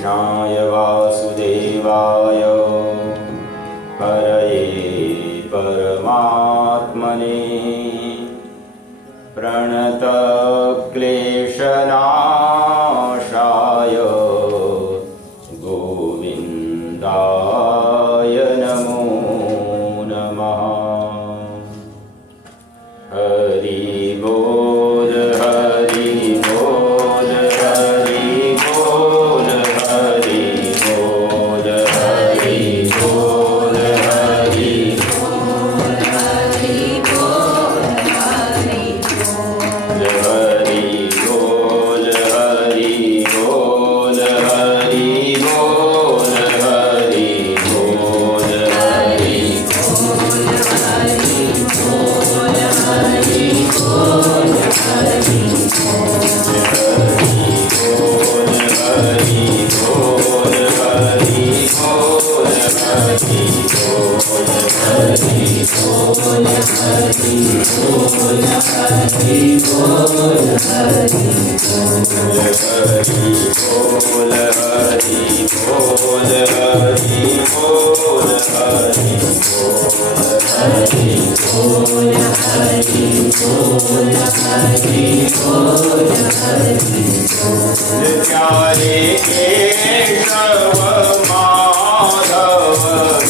कृष्णाय वासुदेवाय हरये परमात्मने प्रणतक्लेशनाशाय गोविन्दाय नमो नमः। हरि बोल हरि बोल हरि बोल हरि बोल हरि बोल हरि बोल हरि बोल हरि बोल हरि बोल हरि प्यारे केशव माधव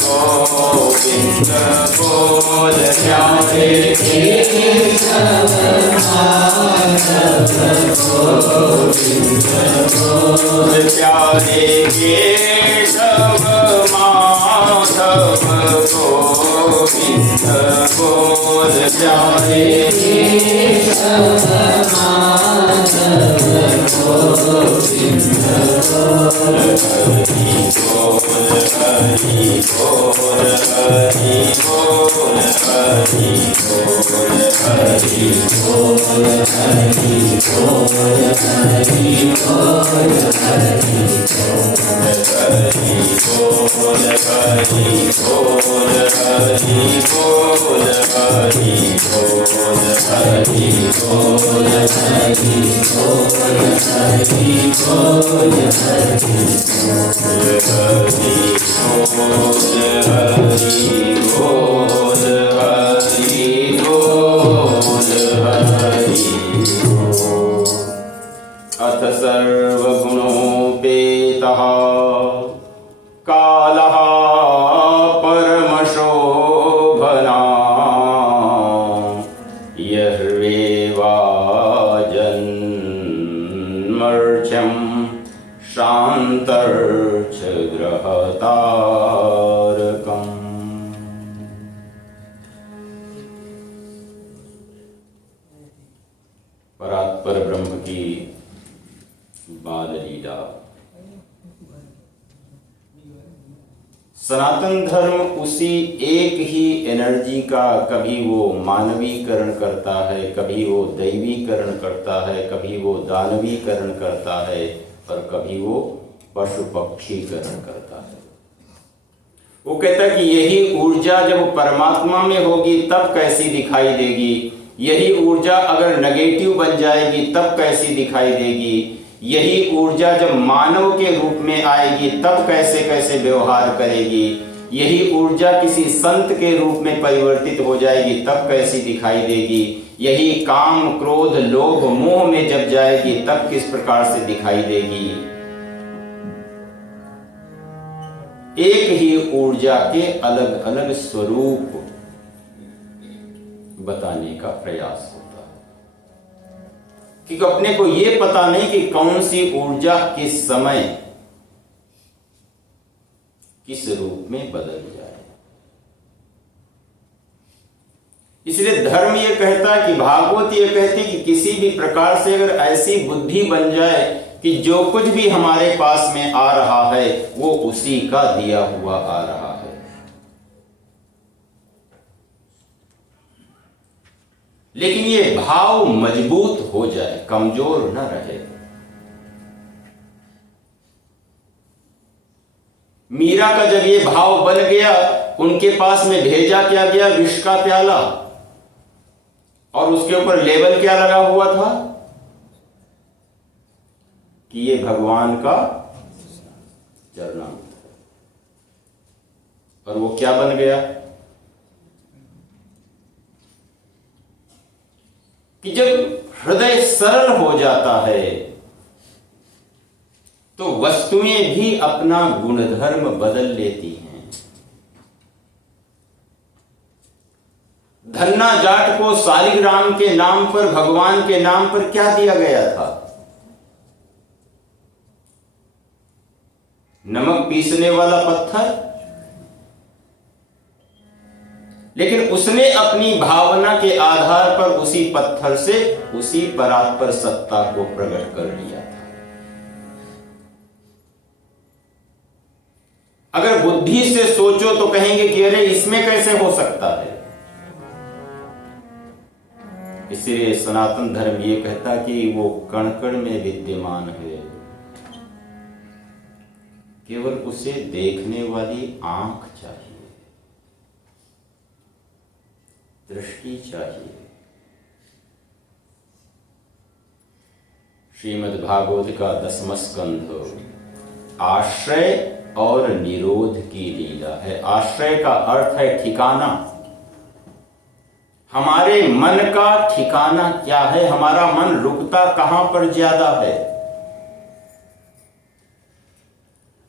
गोविंद बोल प्यारे केशव माधव गोविंद बोल प्यारे केशव माधव गोविंद बोल प्यारे केशव माधव गोविंद बोल हरि बोल हरि बोल हरि बोल हरि बोल हरि बोल हरि बोल हरि बोल हरि बोल हरि बोल हरि बोल हरि बोल हरि बोल हरि बोल हरि बोल हरि अथ सर्वगुणोपेतः कालः परमशोभना यर्वेवाजन्मर्त्यं शान्तर्च ग्रहतारकम्। परात्पर ब्रह्म की बाल लीला। सनातन धर्म उसी एक ही एनर्जी का कभी वो मानवीकरण करता है, कभी वो दैवीकरण करता है, कभी वो दानवीकरण करता है और कभी वो पशु पक्षीकरण करता है। वो कहता है कि यही ऊर्जा जब परमात्मा में होगी तब कैसी दिखाई देगी, यही ऊर्जा अगर नेगेटिव बन जाएगी तब कैसी दिखाई देगी, यही ऊर्जा जब मानव के रूप में आएगी तब कैसे कैसे व्यवहार करेगी, यही ऊर्जा किसी संत के रूप में परिवर्तित हो जाएगी तब कैसी दिखाई देगी, यही काम क्रोध लोभ मोह में जब जाएगी तब किस प्रकार से दिखाई देगी। एक ही ऊर्जा के अलग अलग स्वरूप बताने का प्रयास होता है, क्योंकि अपने को यह पता नहीं कि कौन सी ऊर्जा किस समय किस रूप में बदल जाए। इसलिए धर्म यह कहता है कि भागवत यह कहती कि किसी भी प्रकार से अगर ऐसी बुद्धि बन जाए कि जो कुछ भी हमारे पास में आ रहा है वो उसी का दिया हुआ आ रहा है, लेकिन ये भाव मजबूत हो जाए, कमजोर न रहे। मीरा का जब ये भाव बन गया, उनके पास में भेजा क्या गया, विष का प्याला, और उसके ऊपर लेबल क्या लगा हुआ था कि ये भगवान का चरणामृत। और वो क्या बन गया कि जब हृदय सरल हो जाता है तो वस्तुएं भी अपना गुणधर्म बदल लेती हैं। धन्ना जाट को शालिग्राम के नाम पर, भगवान के नाम पर क्या दिया गया था? नमक पीसने वाला पत्थर। लेकिन उसने अपनी भावना के आधार पर उसी पत्थर से उसी परात्पर सत्ता को प्रकट कर लिया था। अगर बुद्धि से सोचो तो कहेंगे कि अरे इसमें कैसे हो सकता है। इसलिए सनातन धर्म ये कहता कि वो कण कण में विद्यमान है, केवल उसे देखने वाली आंख चाहिए, दृष्टि चाहिए। श्रीमद् भागवत का 10वां स्कंध आश्रय और निरोध की लीला है। आश्रय का अर्थ है ठिकाना। हमारे मन का ठिकाना क्या है? हमारा मन रुकता कहां पर ज्यादा है?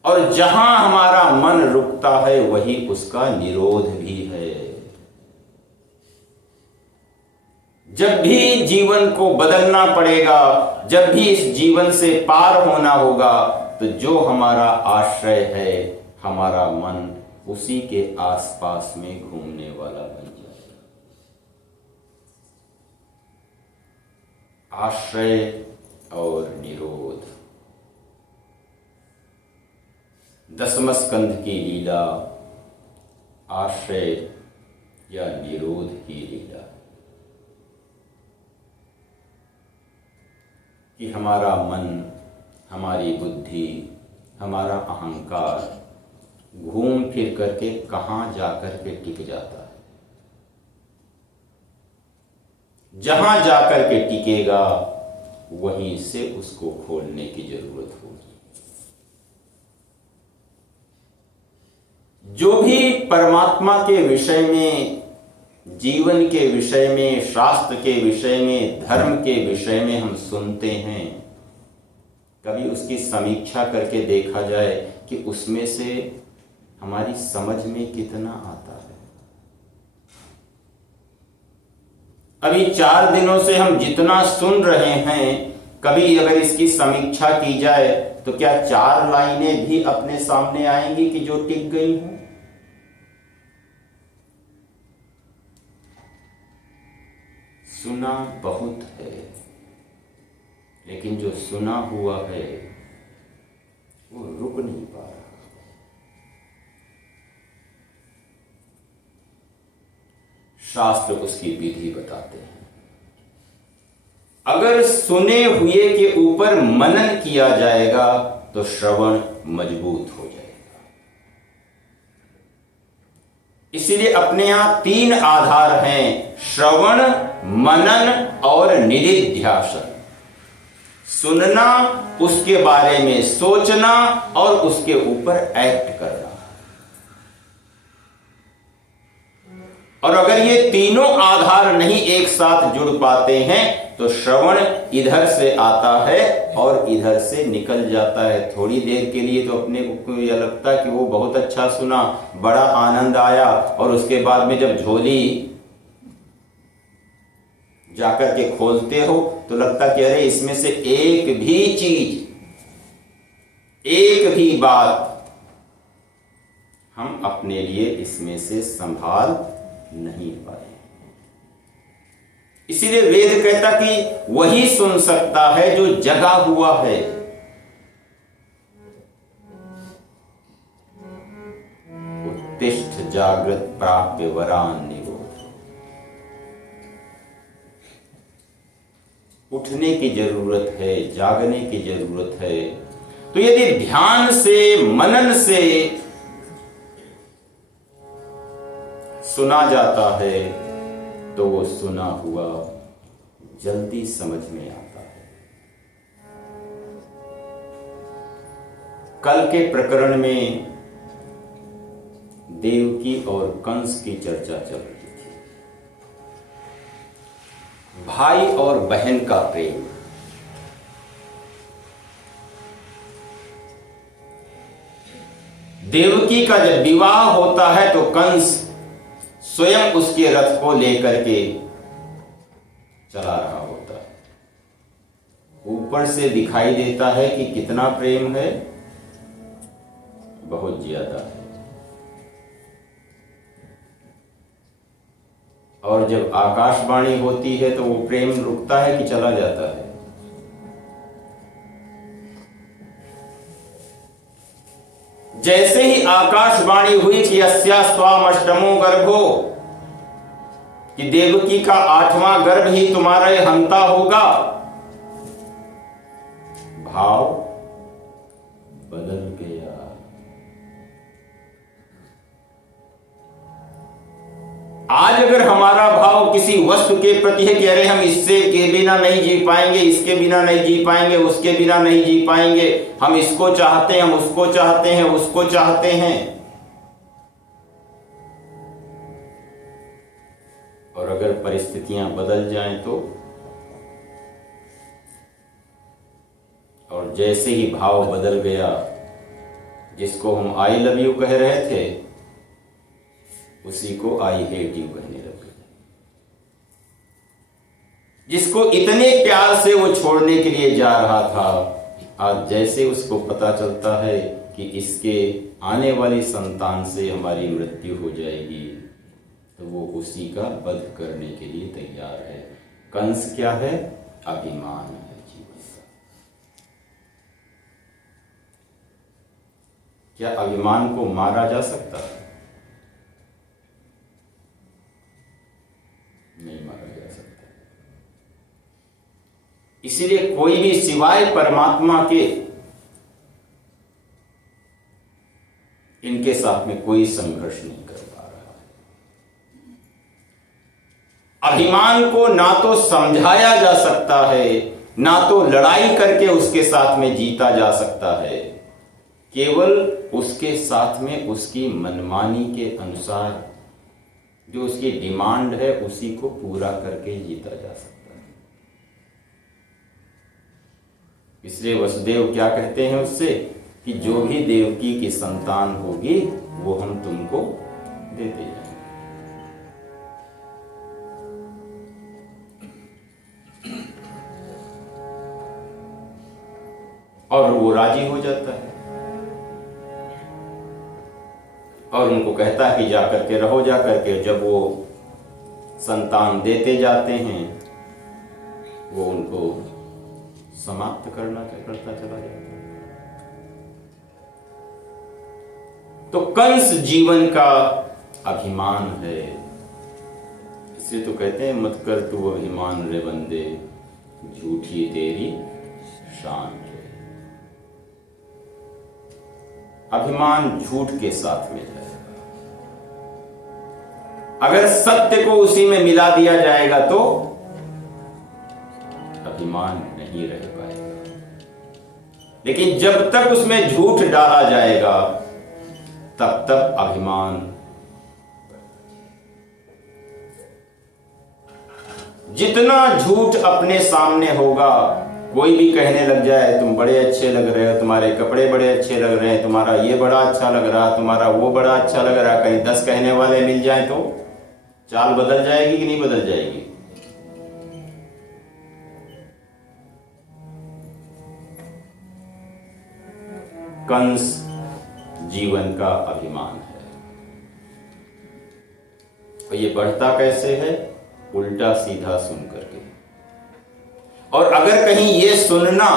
और जहां हमारा मन रुकता है वही उसका निरोध भी है। जब भी जीवन को बदलना पड़ेगा, जब भी इस जीवन से पार होना होगा, तो जो हमारा आश्रय है, हमारा मन उसी के आसपास में घूमने वाला बन जाएगा। आश्रय और निरोध, 10वां स्कंध की लीला आश्रय या निरोध की लीला, कि हमारा मन, हमारी बुद्धि, हमारा अहंकार घूम फिर करके कहां जाकर के टिक जाता है। जहां जाकर के टिकेगा वहीं से उसको खोलने की जरूरत होगी। जो भी परमात्मा के विषय में, जीवन के विषय में, शास्त्र के विषय में, धर्म के विषय में हम सुनते हैं, कभी उसकी समीक्षा करके देखा जाए कि उसमें से हमारी समझ में कितना आता है। अभी 4 दिनों से हम जितना सुन रहे हैं, कभी अगर इसकी समीक्षा की जाए तो क्या 4 लाइनें भी अपने सामने आएंगी कि जो टिक गई हों? सुना बहुत है, लेकिन जो सुना हुआ है वो रुक नहीं पा रहा। शास्त्र उसकी विधि बताते हैं। अगर सुने हुए के ऊपर मनन किया जाएगा तो श्रवण मजबूत हो जाएगा। इसीलिए अपने यहां 3 आधार हैं, श्रवण, मनन और निधिध्यासन। सुनना, उसके बारे में सोचना और उसके ऊपर एक्ट करना। और अगर ये तीनों आधार नहीं एक साथ जुड़ पाते हैं तो श्रवण इधर से आता है और इधर से निकल जाता है। थोड़ी देर के लिए तो अपने को यह लगता है कि वो बहुत अच्छा सुना, बड़ा आनंद आया, और उसके बाद में जब झोली जाकर के खोलते हो तो लगता कि अरे इसमें से एक भी चीज, एक भी बात हम अपने लिए इसमें से संभाल नहीं पाए। इसीलिए वेद कहता कि वही सुन सकता है जो जगा हुआ है। उत्तिष्ठ जागृत प्राप्य वरान निरोध। उठने की जरूरत है, जागने की जरूरत है। तो यदि ध्यान से, मनन से सुना जाता है तो वो सुना हुआ जल्दी समझ में आता है। कल के प्रकरण में देवकी और कंस की चर्चा चल रही थी। भाई और बहन का प्रेम। देवकी का जब विवाह होता है तो कंस स्वयं उसके रथ को लेकर के चला रहा होता है। ऊपर से दिखाई देता है कि कितना प्रेम है, बहुत ज्यादा है। और जब आकाशवाणी होती है तो वो प्रेम रुकता है कि चला जाता है? जैसे ही आकाशवाणी हुई कि अस्या स्वाम अष्टमो गर्भो, कि देवकी का 8वां गर्भ ही तुम्हारा हंता होगा, भाव बदल गया। आज अगर हमारा भाव किसी वस्तु के प्रति है कि अरे हम इससे के बिना नहीं जी पाएंगे, इसके बिना नहीं जी पाएंगे, उसके बिना नहीं जी पाएंगे, हम इसको चाहते हैं, हम उसको चाहते हैं, उसको चाहते हैं, और अगर परिस्थितियां बदल जाएं तो, और जैसे ही भाव बदल गया, जिसको हम आई लव यू कह रहे थे उसी को आई हेट यू कहने लगे। जिसको इतने प्यार से वो छोड़ने के लिए जा रहा था, आज जैसे उसको पता चलता है कि इसके आने वाली संतान से हमारी मृत्यु हो जाएगी, तो वो उसी का वध करने के लिए तैयार है। कंस क्या है? अभिमान है जीवन का। क्या अभिमान को मारा जा सकता है? नहीं मारा जा सकता। इसीलिए कोई भी सिवाय परमात्मा के इनके साथ में कोई संघर्ष नहीं कर पा रहा है। अभिमान को ना तो समझाया जा सकता है, ना तो लड़ाई करके उसके साथ में जीता जा सकता है। केवल उसके साथ में उसकी मनमानी के अनुसार जो उसकी डिमांड है उसी को पूरा करके जीता जा सकता है। इसलिए वसुदेव क्या कहते हैं उससे कि जो भी देवकी की संतान होगी वो हम तुमको देते जाएंगे। और वो राजी हो जाता है और उनको कहता है कि जाकर के रहो, जाकर के। जब वो संतान देते जाते हैं वो उनको समाप्त करता चला जाता है। तो कंस जीवन का अभिमान है। इसलिए तो कहते हैं मत कर तू अभिमान रे बंदे, झूठी तेरी शान है। अभिमान झूठ के साथ में जाएगा। अगर सत्य को उसी में मिला दिया जाएगा तो अभिमान नहीं रह पाएगा। लेकिन जब तक उसमें झूठ डाला जाएगा तब तक अभिमान। जितना झूठ अपने सामने होगा, कोई भी कहने लग जाए तुम बड़े अच्छे लग रहे हो, तुम्हारे कपड़े बड़े अच्छे लग रहे हैं, तुम्हारा ये बड़ा अच्छा लग रहा, तुम्हारा वो बड़ा अच्छा लग रहा, कहीं 10 कहने वाले मिल जाए तो चाल बदल जाएगी कि नहीं बदल जाएगी? कंस जीवन का अभिमान है। और ये बढ़ता कैसे है? उल्टा सीधा सुन करके। और अगर कहीं ये सुनना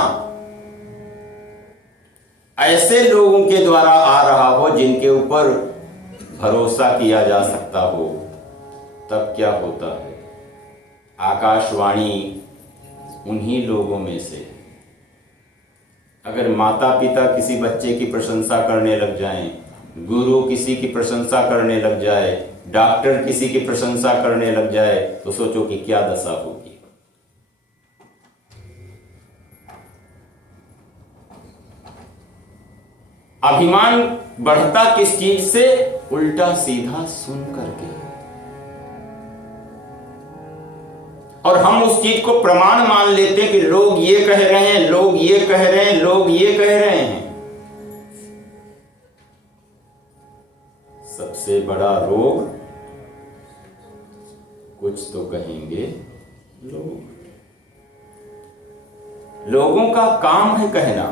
ऐसे लोगों के द्वारा आ रहा हो जिनके ऊपर भरोसा किया जा सकता हो, तब क्या होता है? आकाशवाणी उन्हीं लोगों में से। अगर माता पिता किसी बच्चे की प्रशंसा करने लग जाएं, गुरु किसी की प्रशंसा करने लग जाए, डॉक्टर किसी की प्रशंसा करने लग जाए, तो सोचो कि क्या दशा होगी। अभिमान बढ़ता किस चीज से? उल्टा सीधा सुन करके। और हम उस चीज को प्रमाण मान लेते हैं कि लोग ये कह रहे हैं, लोग ये कह रहे हैं, लोग ये कह रहे हैं। सबसे बड़ा रोग, कुछ तो कहेंगे लोग। लोगों का काम है कहना,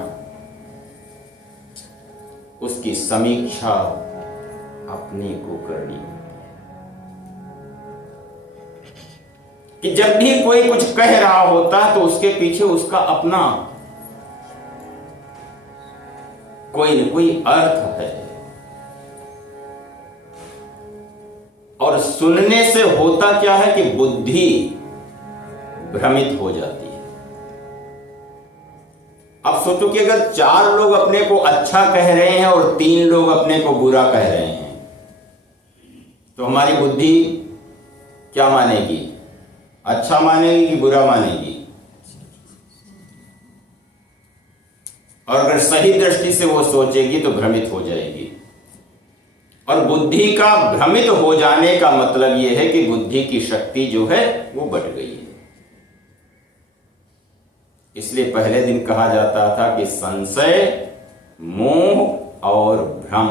उसकी समीक्षा अपने को करनी होती है। कि जब भी कोई कुछ कह रहा होता है तो उसके पीछे उसका अपना कोई न कोई अर्थ है। और सुनने से होता क्या है कि बुद्धि भ्रमित हो जाती है। अब सोचो कि अगर 4 लोग अपने को अच्छा कह रहे हैं और 3 लोग अपने को बुरा कह रहे हैं, तो हमारी बुद्धि क्या मानेगी? अच्छा मानेगी कि बुरा मानेगी? और अगर सही दृष्टि से वो सोचेगी तो भ्रमित हो जाएगी। और बुद्धि का भ्रमित हो जाने का मतलब यह है कि बुद्धि की शक्ति जो है वो बढ़ गई है। इसलिए पहले दिन कहा जाता था कि संशय, मोह और भ्रम,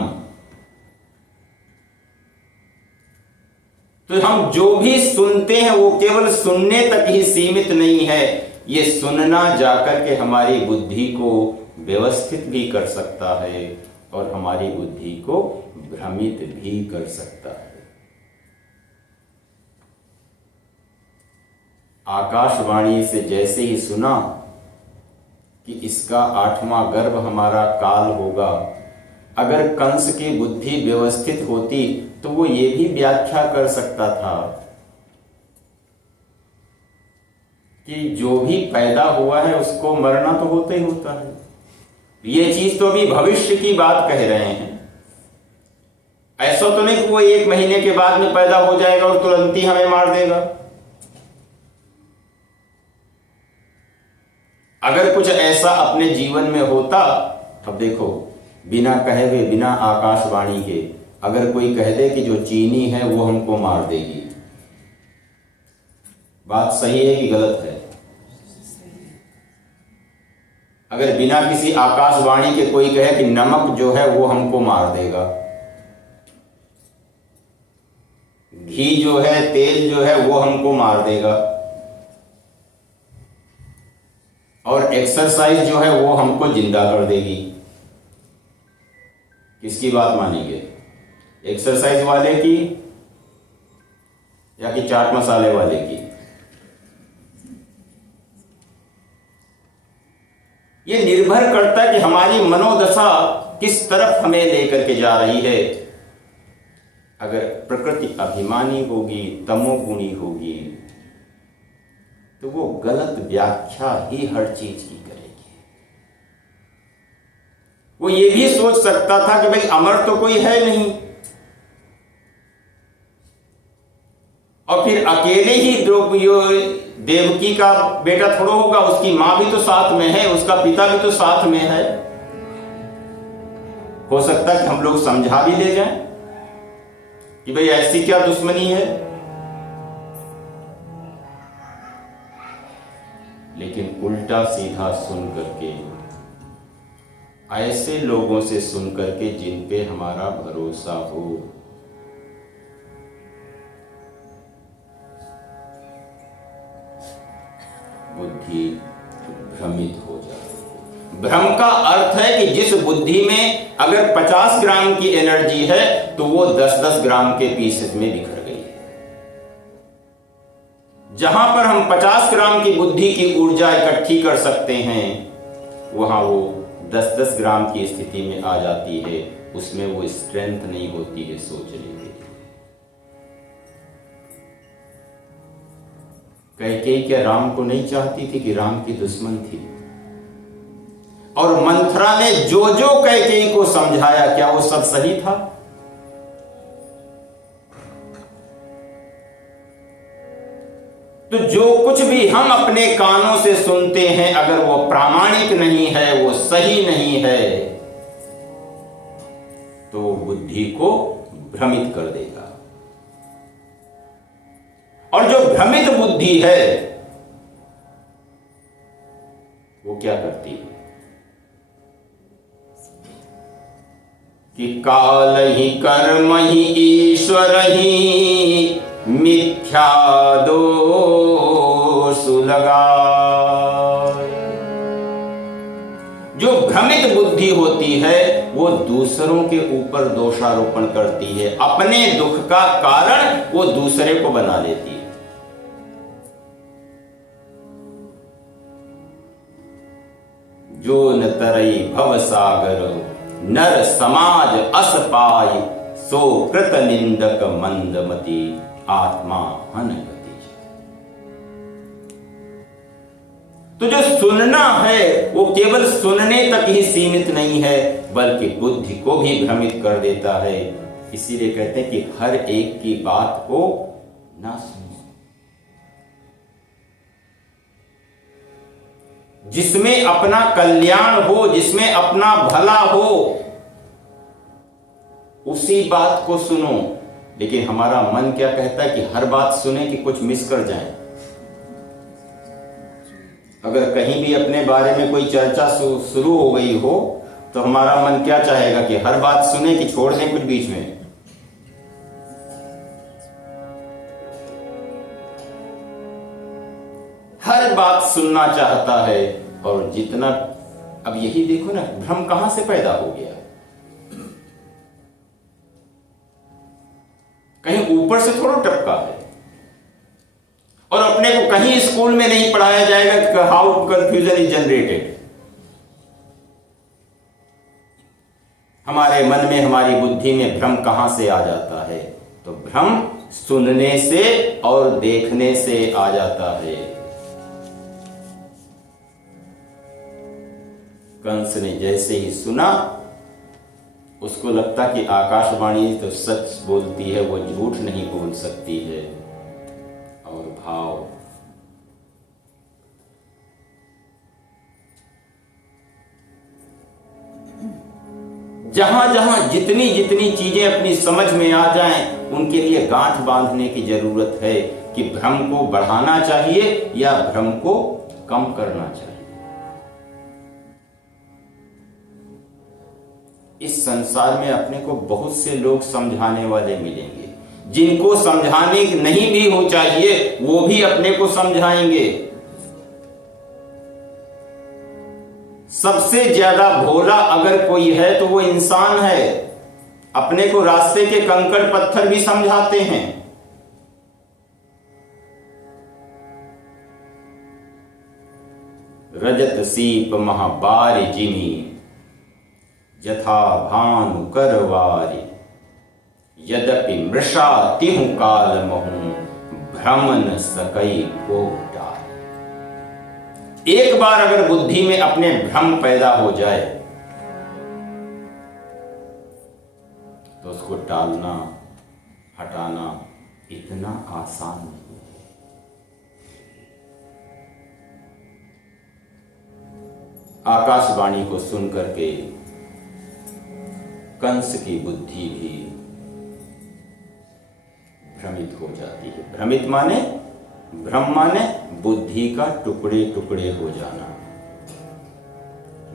तो हम जो भी सुनते हैं वो केवल सुनने तक ही सीमित नहीं है। ये सुनना जाकर के हमारी बुद्धि को व्यवस्थित भी कर सकता है और हमारी बुद्धि को भ्रमित भी कर सकता है। आकाशवाणी से जैसे ही सुना कि इसका 8वां गर्भ हमारा काल होगा, अगर कंस की बुद्धि व्यवस्थित होती तो वो ये भी व्याख्या कर सकता था कि जो भी पैदा हुआ है उसको मरना तो होता ही होता है। ये चीज तो अभी भविष्य की बात कह रहे हैं। ऐसा तो नहीं कि वो 1 महीने के बाद में पैदा हो जाएगा और तुरंत ही हमें मार देगा। अगर कुछ ऐसा अपने जीवन में होता, अब देखो, बिना कहे हुए, बिना आकाशवाणी के अगर कोई कह दे कि जो चीनी है वो हमको मार देगी, बात सही है कि गलत है? अगर बिना किसी आकाशवाणी के कोई कहे कि नमक जो है वो हमको मार देगा, घी जो है, तेल जो है वो हमको मार देगा, और एक्सरसाइज जो है वो हमको जिंदा कर देगी, किसकी बात मानेंगे? एक्सरसाइज वाले की या कि चाट मसाले वाले की? ये निर्भर करता है कि हमारी मनोदशा किस तरफ हमें लेकर के जा रही है। अगर प्रकृति अभिमानी होगी, तमोगुणी होगी, तो वो गलत व्याख्या ही हर चीज की करेगी। वो ये भी सोच सकता था कि भाई अमर तो कोई है नहीं, और फिर अकेले ही देवकी का बेटा थोड़ा होगा, उसकी मां भी तो साथ में है, उसका पिता भी तो साथ में है। हो सकता है कि हम लोग समझा भी ले जाएं कि भाई ऐसी क्या दुश्मनी है। लेकिन उल्टा सीधा सुन करके, ऐसे लोगों से सुन करके जिन पे हमारा भरोसा हो, बुद्धि भ्रमित हो जाए। भ्रम का अर्थ है कि जिस बुद्धि में अगर 50 ग्राम की एनर्जी है तो वो 10-10 ग्राम के पीसेस में बिखर गई है। जहां पर हम 50 ग्राम की बुद्धि की ऊर्जा इकट्ठी कर सकते हैं, वहां वो 10-10 ग्राम की स्थिति में आ जाती है। उसमें वो स्ट्रेंथ नहीं होती है सोचने की। कैकेयी क्या राम को नहीं चाहती थी कि राम की दुश्मन थी? और मंथरा ने जो जो कैकेयी को समझाया, क्या वो सब सही था? तो जो कुछ भी हम अपने कानों से सुनते हैं, अगर वो प्रामाणिक नहीं है, वो सही नहीं है, तो वो बुद्धि को भ्रमित कर देगा। और जो भ्रमित बुद्धि है वो क्या करती है कि काल ही कर्म ही ईश्वर ही मिथ्या दोष लगाए। जो भ्रमित बुद्धि होती है वो दूसरों के ऊपर दोषारोपण करती है, अपने दुख का कारण वो दूसरे को बना लेती है। जो न तरई भव सागर नर समाज अस पाई, सो कृत निंदक मंदमती आत्मा हन गति। तो जो सुनना है वो केवल सुनने तक ही सीमित नहीं है, बल्कि बुद्धि को भी भ्रमित कर देता है। इसीलिए कहते हैं कि हर एक की बात को ना सुनो। जिसमें अपना कल्याण हो, जिसमें अपना भला हो, उसी बात को सुनो। लेकिन हमारा मन क्या कहता है कि हर बात सुने कि कुछ मिस कर जाए। अगर कहीं भी अपने बारे में कोई चर्चा शुरू हो गई हो तो हमारा मन क्या चाहेगा कि हर बात सुने कि छोड़ दें कुछ बीच में। हर बात सुनना चाहता है। और जितना, अब यही देखो ना, भ्रम कहां से पैदा हो गया। कहीं ऊपर से थोड़ा टपका है। और अपने को कहीं स्कूल में नहीं पढ़ाया जाएगा कि हाउ कंफ्यूजन इज जनरेटेड। हमारे मन में, हमारी बुद्धि में भ्रम कहां से आ जाता है? तो भ्रम सुनने से और देखने से आ जाता है। कंस ने जैसे ही सुना, उसको लगता कि आकाशवाणी तो सच बोलती है, वो झूठ नहीं बोल सकती है। और भाव, जहां जहां जितनी जितनी चीजें अपनी समझ में आ जाएं, उनके लिए गांठ बांधने की जरूरत है कि भ्रम को बढ़ाना चाहिए या भ्रम को कम करना चाहिए। इस संसार में अपने को बहुत से लोग समझाने वाले मिलेंगे। जिनको समझाने नहीं भी हो चाहिए वो भी अपने को समझाएंगे। सबसे ज्यादा भोला अगर कोई है तो वो इंसान है। अपने को रास्ते के कंकड़ पत्थर भी समझाते हैं। रजत सीप महाबार जिमी, यथा भानु करवारी, यद्यपि मृषा तिहु काल महु, भ्रमन सकई भोग डाल। एक बार अगर बुद्धि में अपने भ्रम पैदा हो जाए तो उसको टालना, हटाना इतना आसान नहीं है। आकाशवाणी को सुन करके कंस की बुद्धि भी भ्रमित हो जाती है। भ्रमित माने, भ्रम माने बुद्धि का टुकड़े टुकड़े हो जाना,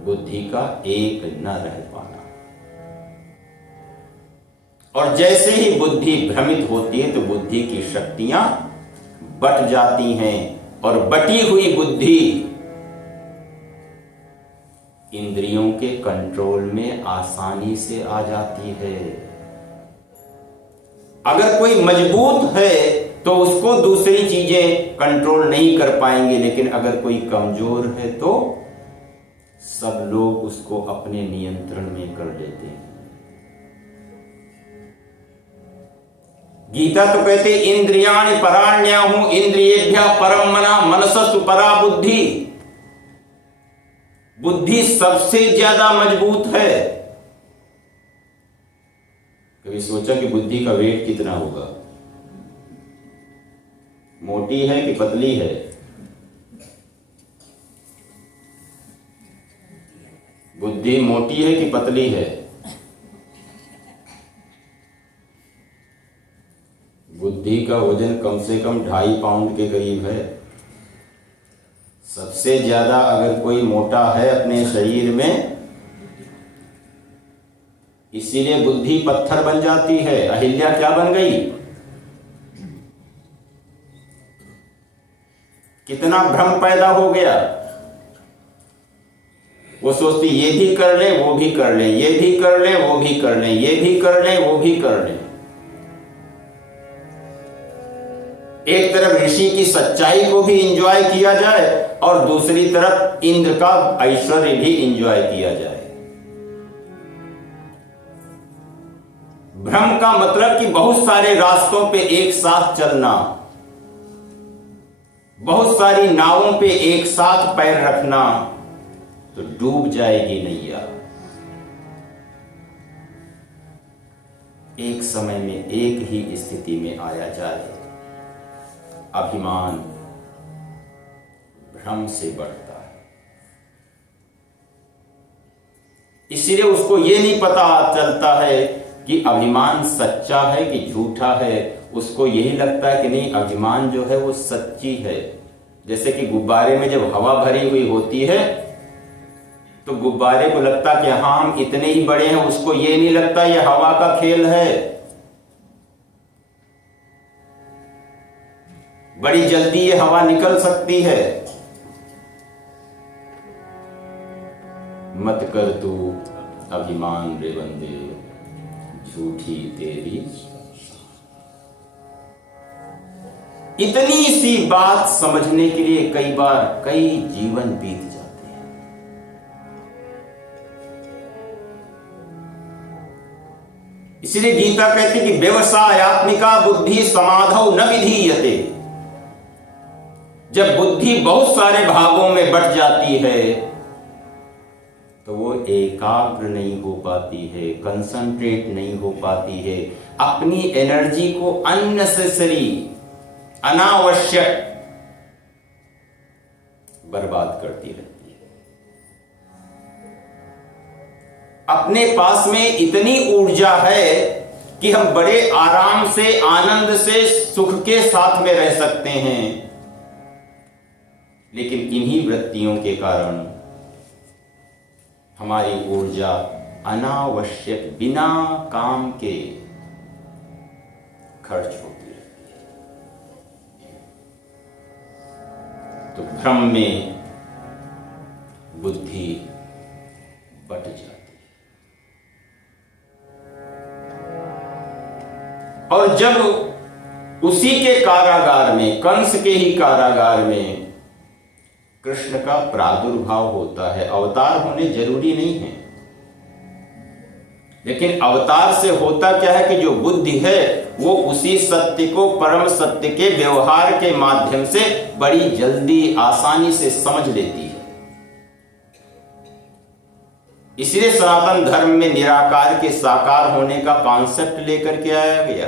बुद्धि का एक न रह पाना। और जैसे ही बुद्धि भ्रमित होती है तो बुद्धि की शक्तियां बट जाती हैं। और बटी हुई बुद्धि इंद्रियों के कंट्रोल में आसानी से आ जाती है। अगर कोई मजबूत है तो उसको दूसरी चीजें कंट्रोल नहीं कर पाएंगे, लेकिन अगर कोई कमजोर है तो सब लोग उसको अपने नियंत्रण में कर लेते हैं। गीता तो कहते इंद्रियाणि पराण्याहु इंद्रियेभ्यः परम मना मनसस्तु परा बुद्धि। बुद्धि सबसे ज्यादा मजबूत है। कभी सोचा कि बुद्धि का वेट कितना होगा? मोटी है कि पतली है? बुद्धि मोटी है कि पतली है? बुद्धि का वजन कम से कम 2.5 पाउंड के करीब है। सबसे ज्यादा अगर कोई मोटा है अपने शरीर में, इसीलिए बुद्धि पत्थर बन जाती है। अहिल्या क्या बन गई? कितना भ्रम पैदा हो गया। वो सोचती ये भी कर ले, वो भी कर ले, ये भी कर ले, वो भी कर ले, ये भी कर ले, वो भी कर ले। एक तरफ ऋषि की सच्चाई को भी एंजॉय किया जाए और दूसरी तरफ इंद्र का ऐश्वर्य भी एंजॉय किया जाए। भ्रम का मतलब कि बहुत सारे रास्तों पे एक साथ चलना, बहुत सारी नावों पे एक साथ पैर रखना, तो डूब जाएगी नैया। एक समय में एक ही स्थिति में आया जाए। अभिमान भ्रम से बढ़ता है, इसलिए उसको ये नहीं पता चलता है कि अभिमान सच्चा है कि झूठा है। उसको यही लगता है कि नहीं, अभिमान जो है वो सच्ची है। जैसे कि गुब्बारे में जब हवा भरी हुई होती है तो गुब्बारे को लगता कि हाँ हम इतने ही बड़े हैं, उसको ये नहीं लगता ये हवा का खेल है। बड़ी जल्दी ये हवा निकल सकती है। मत कर तू अभिमान रे बंदे, झूठी तेरी। इतनी सी बात समझने के लिए कई बार कई जीवन बीत जाते हैं। इसलिए गीता कहती कि व्यवसायात्मिका बुद्धि समाधौ न विधीयते। जब बुद्धि बहुत सारे भागों में बट जाती है तो वो एकाग्र नहीं हो पाती है, कंसंट्रेट नहीं हो पाती है, अपनी एनर्जी को अननेसेसरी, अनावश्यक बर्बाद करती रहती है। अपने पास में इतनी ऊर्जा है कि हम बड़े आराम से, आनंद से, सुख के साथ में रह सकते हैं, लेकिन इन्हीं वृत्तियों के कारण हमारी ऊर्जा अनावश्यक बिना काम के खर्च होती रहती है। तो भ्रम में बुद्धि बट जाती है। और जब उसी के कारागार में, कंस के ही कारागार में कृष्ण का प्रादुर्भाव होता है, अवतार होने जरूरी नहीं है, लेकिन अवतार से होता क्या है कि जो बुद्धि है वो उसी सत्य को परम सत्य के व्यवहार के माध्यम से बड़ी जल्दी, आसानी से समझ लेती है। इसलिए सनातन धर्म में निराकार के साकार होने का कॉन्सेप्ट लेकर के आया गया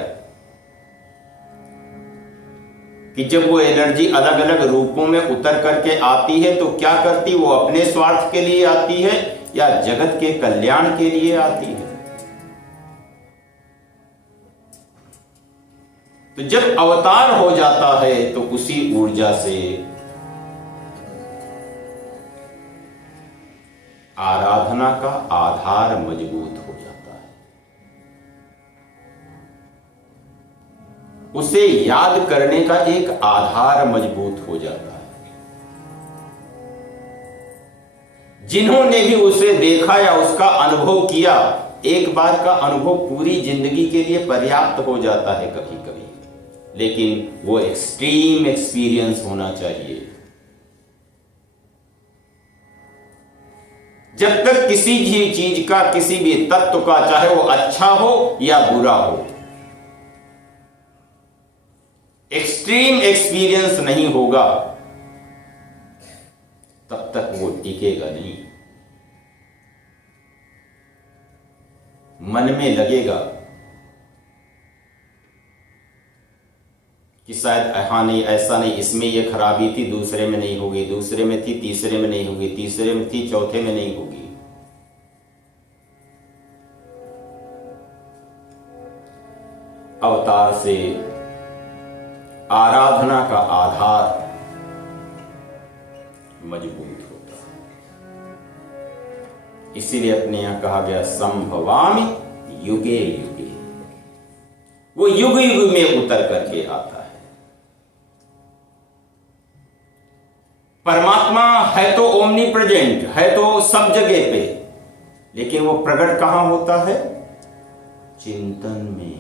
कि जब वो एनर्जी अलग अलग रूपों में उतर करके आती है तो क्या करती, वो अपने स्वार्थ के लिए आती है या जगत के कल्याण के लिए आती है। तो जब अवतार हो जाता है तो उसी ऊर्जा से आराधना का आधार मजबूत हो जाता है, उसे याद करने का एक आधार मजबूत हो जाता है। जिन्होंने भी उसे देखा या उसका अनुभव किया, एक बार का अनुभव पूरी जिंदगी के लिए पर्याप्त हो जाता है कभी कभी, लेकिन वो एक्सट्रीम एक्सपीरियंस होना चाहिए। जब तक किसी भी चीज का, किसी भी तत्व का, चाहे वो अच्छा हो या बुरा हो, एक्सट्रीम एक्सपीरियंस नहीं होगा तब तक वो टिकेगा नहीं। मन में लगेगा कि शायद हाँ नहीं, ऐसा नहीं, इसमें ये खराबी थी, दूसरे में नहीं होगी, दूसरे में थी, तीसरे में नहीं होगी, तीसरे में थी, चौथे में नहीं होगी। अवतार से आराधना का आधार मजबूत होता है। इसीलिए अपने यहां कहा गया संभवामि युगे युगे, वो युग युग में उतर करके आता है। परमात्मा है तो ओमनी प्रेजेंट, है तो सब जगह पे, लेकिन वो प्रकट कहां होता है? चिंतन में।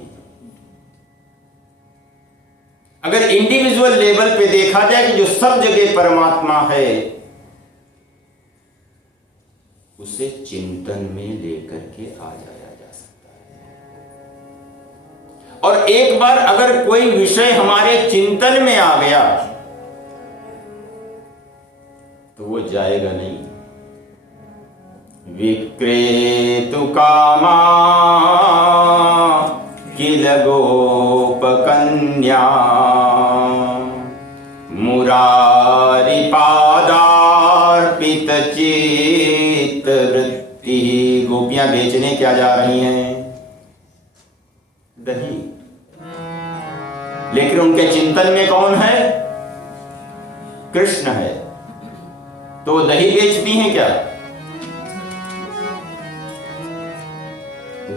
अगर इंडिविजुअल लेवल पे देखा जाए कि जो सब जगह परमात्मा है, उसे चिंतन में लेकर के आ जाया जा सकता है। और एक बार अगर कोई विषय हमारे चिंतन में आ गया तो वो जाएगा नहीं। विक्रेतु कामा किल गोपकन्या मुरारी पादार्पित चित्त वृत्ति। गोपियां बेचने क्या जा रही हैं? दही। लेकिन उनके चिंतन में कौन है? कृष्ण है। तो वो दही बेचती हैं क्या?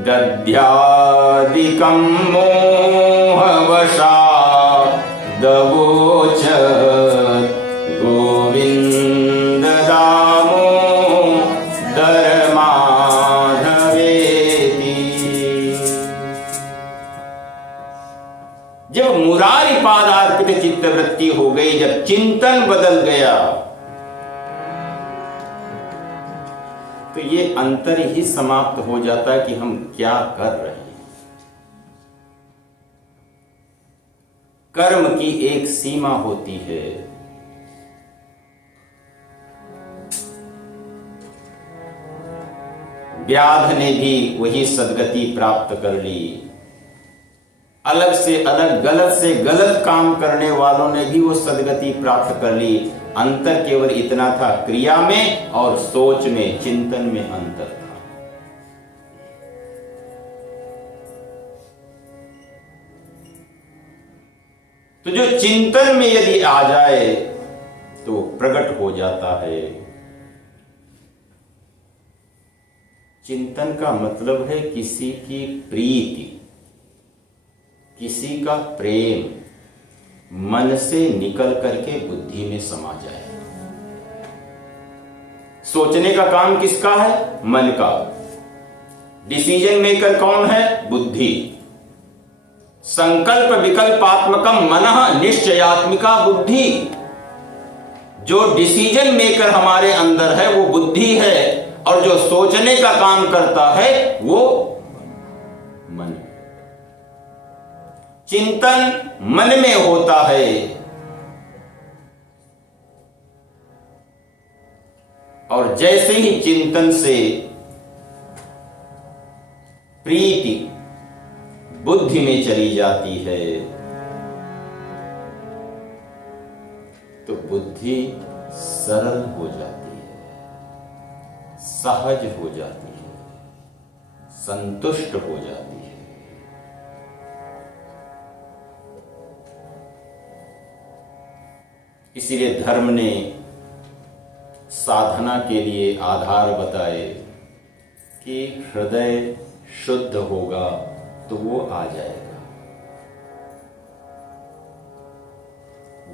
दध्यादिकं मोहवशादवोचत् गोविंद दामोदर माधवेति। जब मुरारी पादार्पित चित्तवृत्ति हो गई, जब चिंतन बदल गया, तो ये अंतर ही समाप्त हो जाता है कि हम क्या कर रहे हैं। कर्म की एक सीमा होती है। व्याध ने भी वही सद्गति प्राप्त कर ली। अलग से अलग, गलत से गलत काम करने वालों ने भी वो सद्गति प्राप्त कर ली। अंतर केवल इतना था, क्रिया में और सोच में, चिंतन में अंतर था। तो जो चिंतन में यदि आ जाए तो प्रकट हो जाता है। चिंतन का मतलब है किसी की प्रीति, किसी का प्रेम मन से निकल करके बुद्धि में समा जाए। सोचने का काम किसका है? मन का। डिसीजन मेकर कौन है? बुद्धि। संकल्प विकल्पात्मकम मनः निश्चयात्मिका बुद्धि। जो डिसीजन मेकर हमारे अंदर है वो बुद्धि है, और जो सोचने का काम करता है वो मन। चिंतन मन में होता है, और जैसे ही चिंतन से प्रीति बुद्धि में चली जाती है तो बुद्धि सरल हो जाती है, सहज हो जाती है, संतुष्ट हो जाती है। इसीलिए धर्म ने साधना के लिए आधार बताए कि हृदय शुद्ध होगा तो वो आ जाएगा।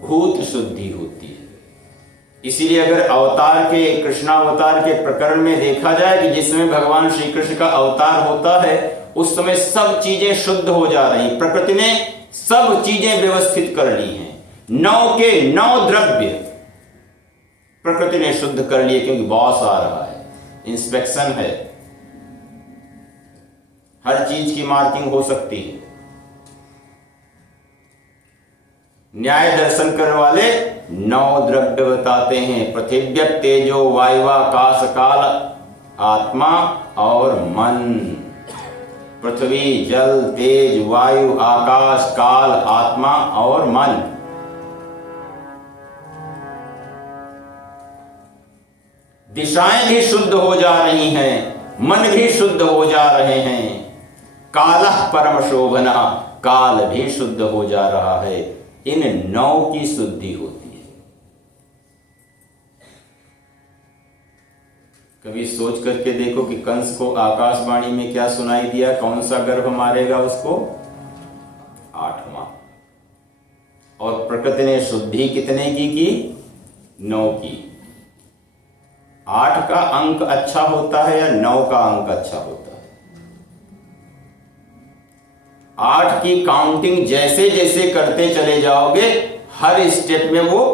भूत शुद्धि होती है। इसीलिए अगर अवतार के, कृष्णावतार के प्रकरण में देखा जाए कि जिसमें भगवान श्री कृष्ण का अवतार होता है, उस समय सब चीजें शुद्ध हो जा रही। प्रकृति ने सब चीजें व्यवस्थित कर ली हैं। 9 के 9 द्रव्य प्रकृति ने शुद्ध कर लिए, क्योंकि बॉस आ रहा है, इंस्पेक्शन है, हर चीज की मार्किंग हो सकती है। न्याय दर्शन करने वाले 9 द्रव्य बताते हैं, पृथिव्य तेजो वायुवाकाश काल आत्मा और मन। पृथ्वी, जल, तेज, वायु, आकाश, काल, आत्मा और मन। दिशाएं भी शुद्ध हो जा रही हैं, मन भी शुद्ध हो जा रहे हैं। कालः परम शोभना, काल भी शुद्ध हो जा रहा है। इन 9 की शुद्धि होती है। कभी सोच करके देखो कि कंस को आकाशवाणी में क्या सुनाई दिया, कौन सा गर्भ मारेगा उसको? 8वां। और प्रकृति ने शुद्धि कितने की? 9 की। 8 का अंक अच्छा होता है या 9 का अंक अच्छा होता है? 8 की काउंटिंग जैसे जैसे करते चले जाओगे, हर स्टेप में वो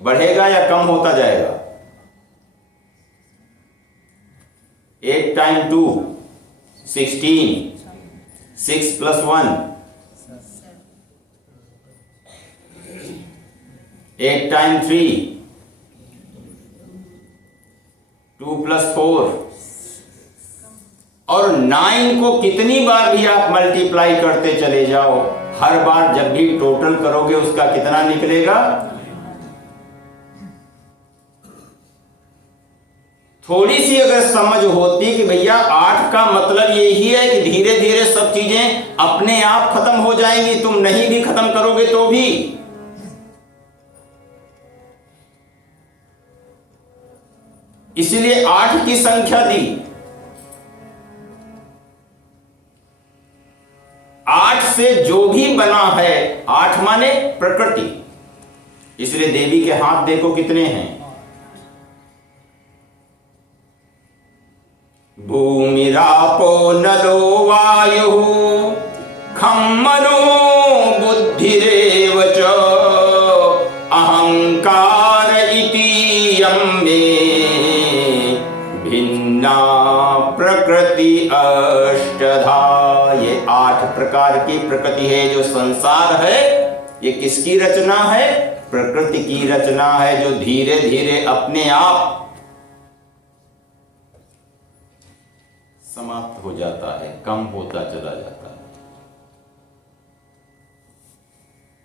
बढ़ेगा या कम होता जाएगा? 8 टाइम 2 16, 6 + 1 8 टाइम 3 2 + 4। और 9 को कितनी बार भी आप मल्टीप्लाई करते चले जाओ, हर बार जब भी टोटल करोगे उसका कितना निकलेगा? थोड़ी सी अगर समझ होती कि भैया 8 का मतलब यही है कि धीरे धीरे सब चीजें अपने आप खत्म हो जाएंगी, तुम नहीं भी खत्म करोगे तो भी। इसलिए 8 की संख्या दी। 8 से जो भी बना है, 8 माने प्रकृति, इसलिए देवी के हाथ देखो कितने हैं। भूमिरापो नलो वायु खम मनो बुद्धिरेव च अहंकार इति यं मे भिन्ना प्रकृति अष्टधा। ये 8 प्रकार की प्रकृति है। जो संसार है ये किसकी रचना है? प्रकृति की रचना है, जो धीरे धीरे अपने आप समाप्त हो जाता है, कम होता चला जाता है।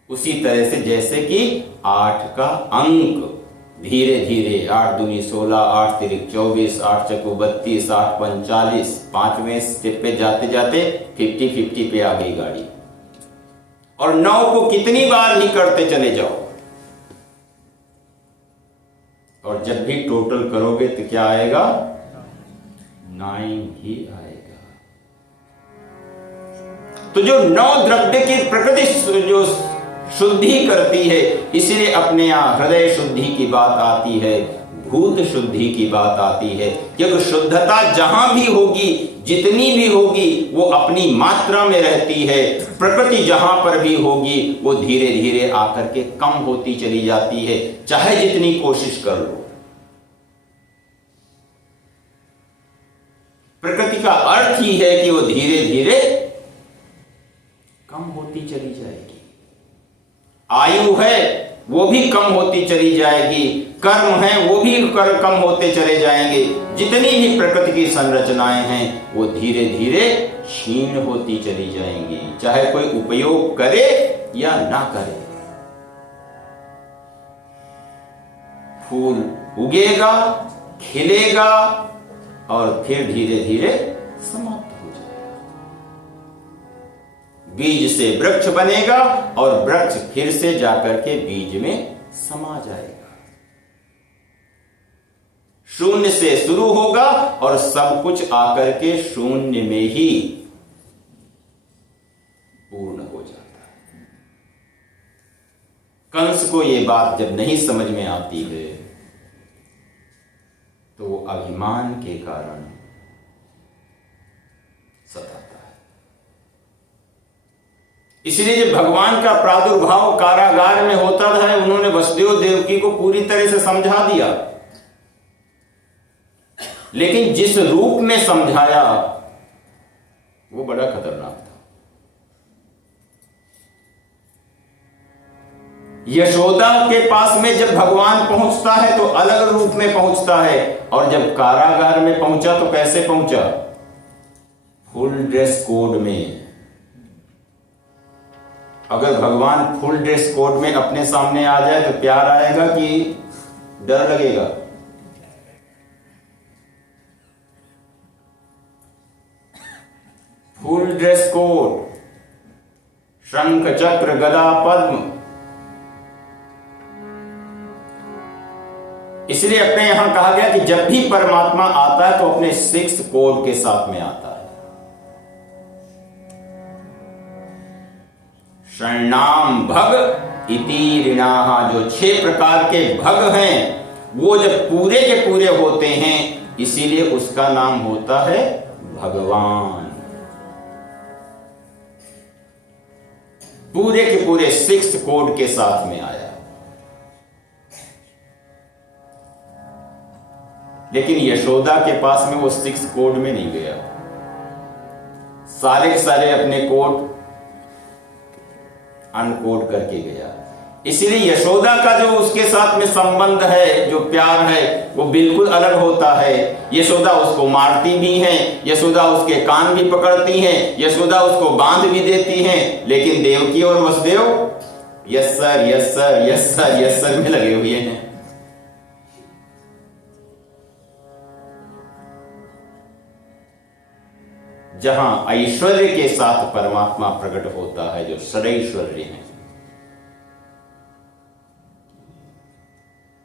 उसी तरह से जैसे कि 8 का अंक धीरे धीरे 8 दूनी 16, 8 तिरिक 24, 8 चक्कू 32, 8 पंच 40, 5वें स्टेप पे जाते जाते 50-50 पे आ गई गाड़ी। और 9 को कितनी बार ही करते चले जाओ, और जब भी टोटल करोगे तो क्या आएगा? 9 ही आएगा। तो जो 9 द्रव्य की प्रकृति जो शुद्धि करती है, इसलिए अपने यहां हृदय शुद्धि की बात आती है, भूत शुद्धि की बात आती है। क्योंकि शुद्धता जहां भी होगी, जितनी भी होगी, वो अपनी मात्रा में रहती है। प्रकृति जहां पर भी होगी वो धीरे धीरे आकर के कम होती चली जाती है, चाहे जितनी कोशिश कर लो। प्रकृति का अर्थ ही है कि वो धीरे धीरे कम होती चली जाएगी। आयु है वो भी कम होती चली जाएगी, कर्म है वो भी कम होते चले जाएंगे। जितनी भी प्रकृति की संरचनाएं हैं वो धीरे धीरे क्षीण होती चली जाएंगी, चाहे कोई उपयोग करे या ना करे। फूल उगेगा, खिलेगा और फिर धीरे धीरे समाप्त हो जाएगा। बीज से वृक्ष बनेगा और वृक्ष फिर से जाकर के बीज में समा जाएगा। शून्य से शुरू होगा और सब कुछ आकर के शून्य में ही पूर्ण हो जाता है। कंस को यह बात जब नहीं समझ में आती है तो वो अभिमान के कारण सताता है। इसलिए जब भगवान का प्रादुर्भाव कारागार में होता था, उन्होंने वसुदेव देवकी को पूरी तरह से समझा दिया, लेकिन जिस रूप में समझाया वो बड़ा खतरनाक था। यशोदा के पास में जब भगवान पहुंचता है तो अलग रूप में पहुंचता है, और जब कारागार में पहुंचा तो कैसे पहुंचा? फुल ड्रेस कोड में। अगर भगवान फुल ड्रेस कोड में अपने सामने आ जाए तो प्यार आएगा कि डर लगेगा? फुल ड्रेस कोड, शंख चक्र गदा पद्म इसलिए अपने यहां कहा गया कि जब भी परमात्मा आता है तो अपने 6 कोड के साथ में आता है। षण्णाम भग इति ऋणाहा, जो 6 प्रकार के भग हैं वो जब पूरे के पूरे होते हैं इसीलिए उसका नाम होता है भगवान। पूरे के पूरे 6 कोड के साथ में आया। लेकिन यशोदा के पास में वो 6 कोड में नहीं गया, सारे के सारे अपने कोड अनकोड करके गया। इसीलिए यशोदा का जो उसके साथ में संबंध है, जो प्यार है, वो बिल्कुल अलग होता है। यशोदा उसको मारती भी हैं, यशोदा उसके कान भी पकड़ती हैं, यशोदा उसको बांध भी देती हैं, लेकिन देवकी और Vasudev yes sir yes sir yes sir yes sir में लगे हुए हैं। जहां ऐश्वर्य के साथ परमात्मा प्रकट होता है, जो षडैश्वर्य है।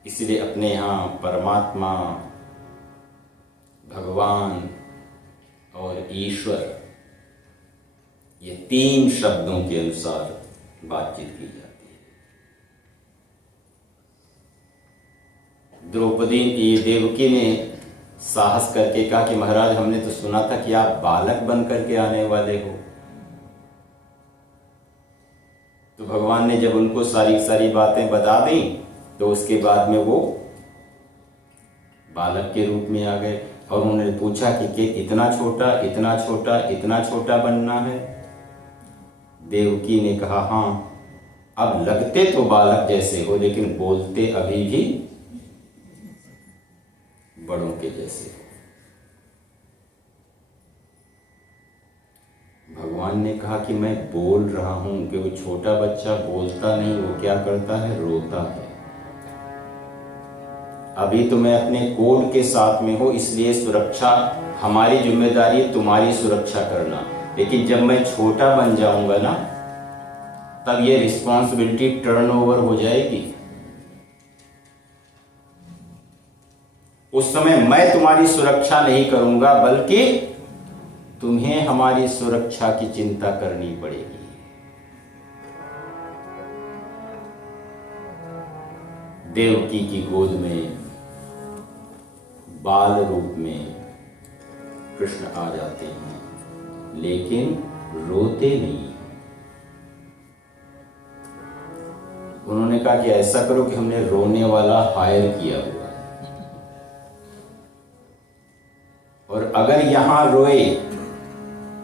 इसलिए अपने यहां परमात्मा, भगवान और ईश्वर, ये 3 शब्दों के अनुसार बातचीत की जाती है। द्रौपदी देवकी ने साहस करके कहा कि महाराज हमने तो सुना था कि आप बालक बन करके आने वाले हो। तो भगवान ने जब उनको सारी सारी बातें बता दी तो उसके बाद में वो बालक के रूप में आ गए और उन्होंने पूछा कि इतना छोटा इतना छोटा इतना छोटा बनना है। देवकी ने कहा हाँ, अब लगते तो बालक जैसे हो लेकिन बोलते अभी भी बड़ों के जैसे हो। भगवान ने कहा कि मैं बोल रहा हूं कि वो छोटा बच्चा बोलता नहीं, वो क्या करता है, रोता है। अभी तो मैं अपने कोड के साथ में हूं, इसलिए सुरक्षा हमारी जिम्मेदारी, तुम्हारी सुरक्षा करना। लेकिन जब मैं छोटा बन जाऊंगा ना, तब ये रिस्पॉन्सिबिलिटी टर्न ओवर हो जाएगी। उस समय मैं तुम्हारी सुरक्षा नहीं करूंगा, बल्कि तुम्हें हमारी सुरक्षा की चिंता करनी पड़ेगी। देवकी की गोद में बाल रूप में कृष्ण आ जाते हैं, लेकिन रोते नहीं। उन्होंने कहा कि ऐसा करो कि हमने रोने वाला हायर किया हुआ है, और अगर यहां रोए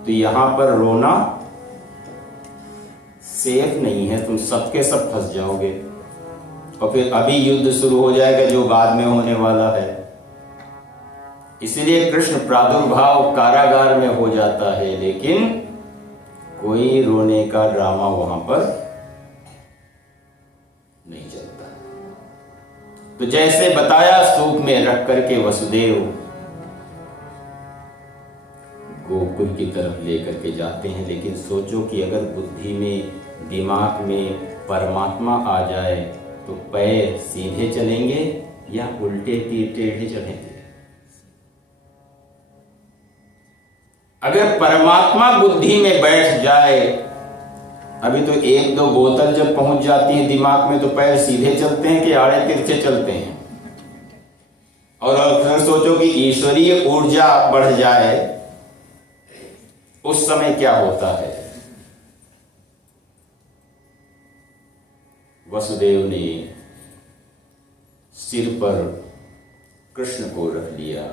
तो यहां पर रोना सेफ नहीं है, तुम सबके सब फंस जाओगे और फिर अभी युद्ध शुरू हो जाएगा जो बाद में होने वाला है। इसलिए कृष्ण प्रादुर्भाव कारागार में हो जाता है, लेकिन कोई रोने का ड्रामा वहां पर नहीं चलता। तो जैसे बताया, सूप में रख करके वसुदेव गोकुल की तरफ लेकर के जाते हैं। लेकिन सोचो कि अगर बुद्धि में, दिमाग में परमात्मा आ जाए तो पैर सीधे चलेंगे या उल्टे टेढ़े चलेंगे। अगर परमात्मा बुद्धि में बैठ जाए, अभी तो 1-2 बोतल जब पहुंच जाती है दिमाग में तो पैर सीधे चलते हैं कि आड़े तिरछे चलते हैं। और अगर सोचो कि ईश्वरीय ऊर्जा बढ़ जाए, उस समय क्या होता है। वसुदेव ने सिर पर कृष्ण को रख लिया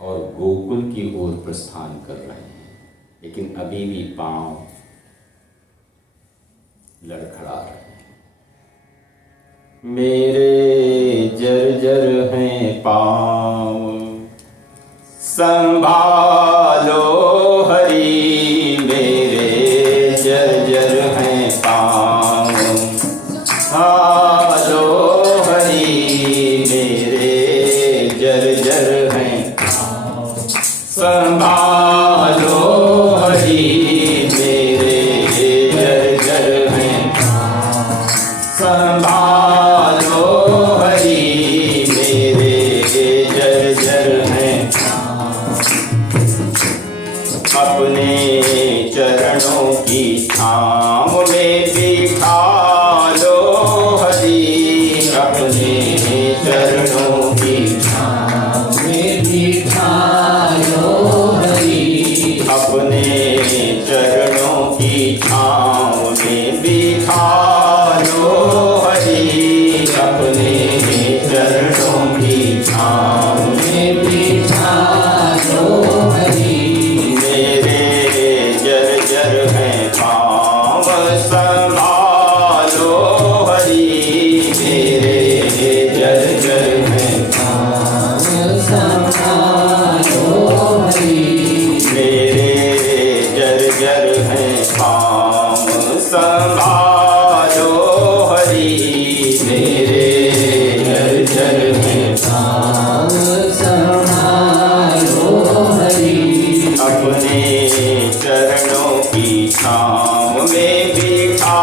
और गोकुल की ओर प्रस्थान कर रहे हैं, लेकिन अभी भी पांव लड़खड़ा रहे हैं। मेरे जर्जर हैं पांव, संभालो हरि, मेरे जर्जर हैं पांव, संभालो हरि, मेरे जर्जर हैं पांव, संभालो हरि, मेरे जर्जर हैं पांव, संभालो हरि, अपने चरणों की छाँव में बिठा लो हरि, अपने चरणों की छाँव में बिठा लो हरि, अपने चरणों की छाँव में बिठा लो हरि, अपने चरणों की छाँव में बिठा लो हरि। मेरे जर्जर हैं पाँव संभालो हरि, मेरे जर्जर हैं पाँव संभालो हरि, मेरे जर्जर हैं पाँव संभालो हरि, मेरे जर्जर हैं पाँव संभालो हरि, अपने चरणों की छाँव में बिठा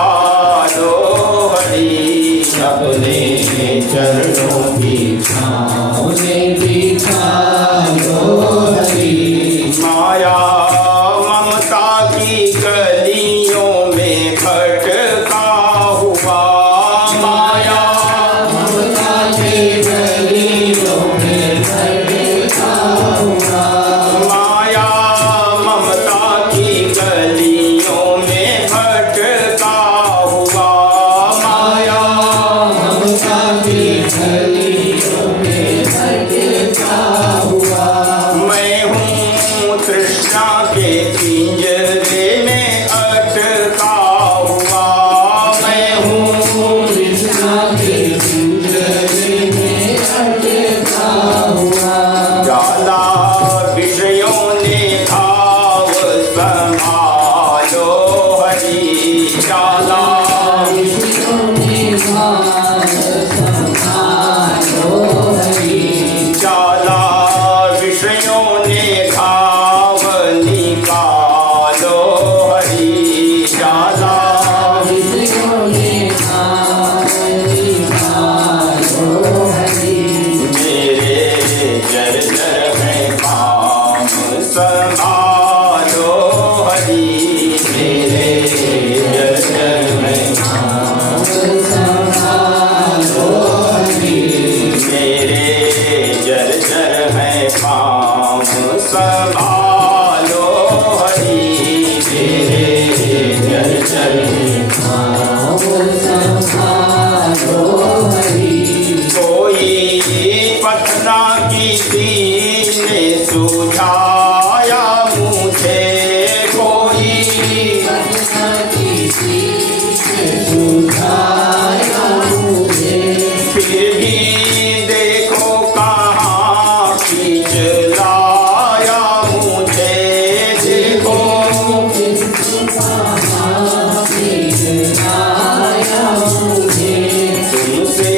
लो हरि, अपने चरणों की छाँव में बिठा लो हरि, माया ममता की गलियों में भटका हुआ, माया ममता की गलियों में भटका हुआ, माया ममता की गलियों में भटका हुआ, माया ममता की गलियों में भटका हुआ, मैं हूँ तृष्णा के पिंजरे में अटका हुआ, मैं हूँ कृष्णा के पिंजरे में अटका हुआ, जाला विषयों ने भाव संभालो हरि, जाला विषयों ने भाव संभालो हरि, जाला विषयों ने भाव निकालो हरि, जाला विषयों ने भाव निकालो हरि, मेरे जर्जर हैं पाँव संभालो हरि, मेरे जर्जर हैं पाँव संभालो हरि, मेरे जर्जर हैं पाँव संभालो हरि, मेरे जर्जर हैं पाँव संभालो हरि, कोई पतना की ने सुझाया मुझे, कोई पटना किसी ने सुझाया मुझे, फिर भी देखो कहाँ खींच लाया मुझे, देखो तुमसे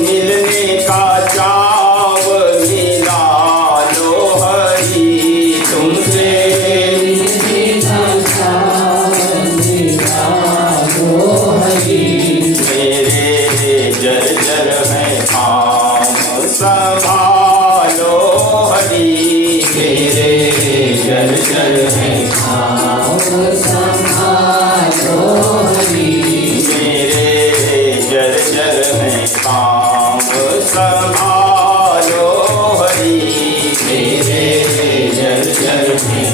मिलने का चाव मिला लो हरि, तुमसे मेरे जर्जर हैं पाँव संभालो हरि, मेरे जर्जर हैं मेरे जर्जर हैं पाँव संभालो हरि, मेरे जर्जर हैं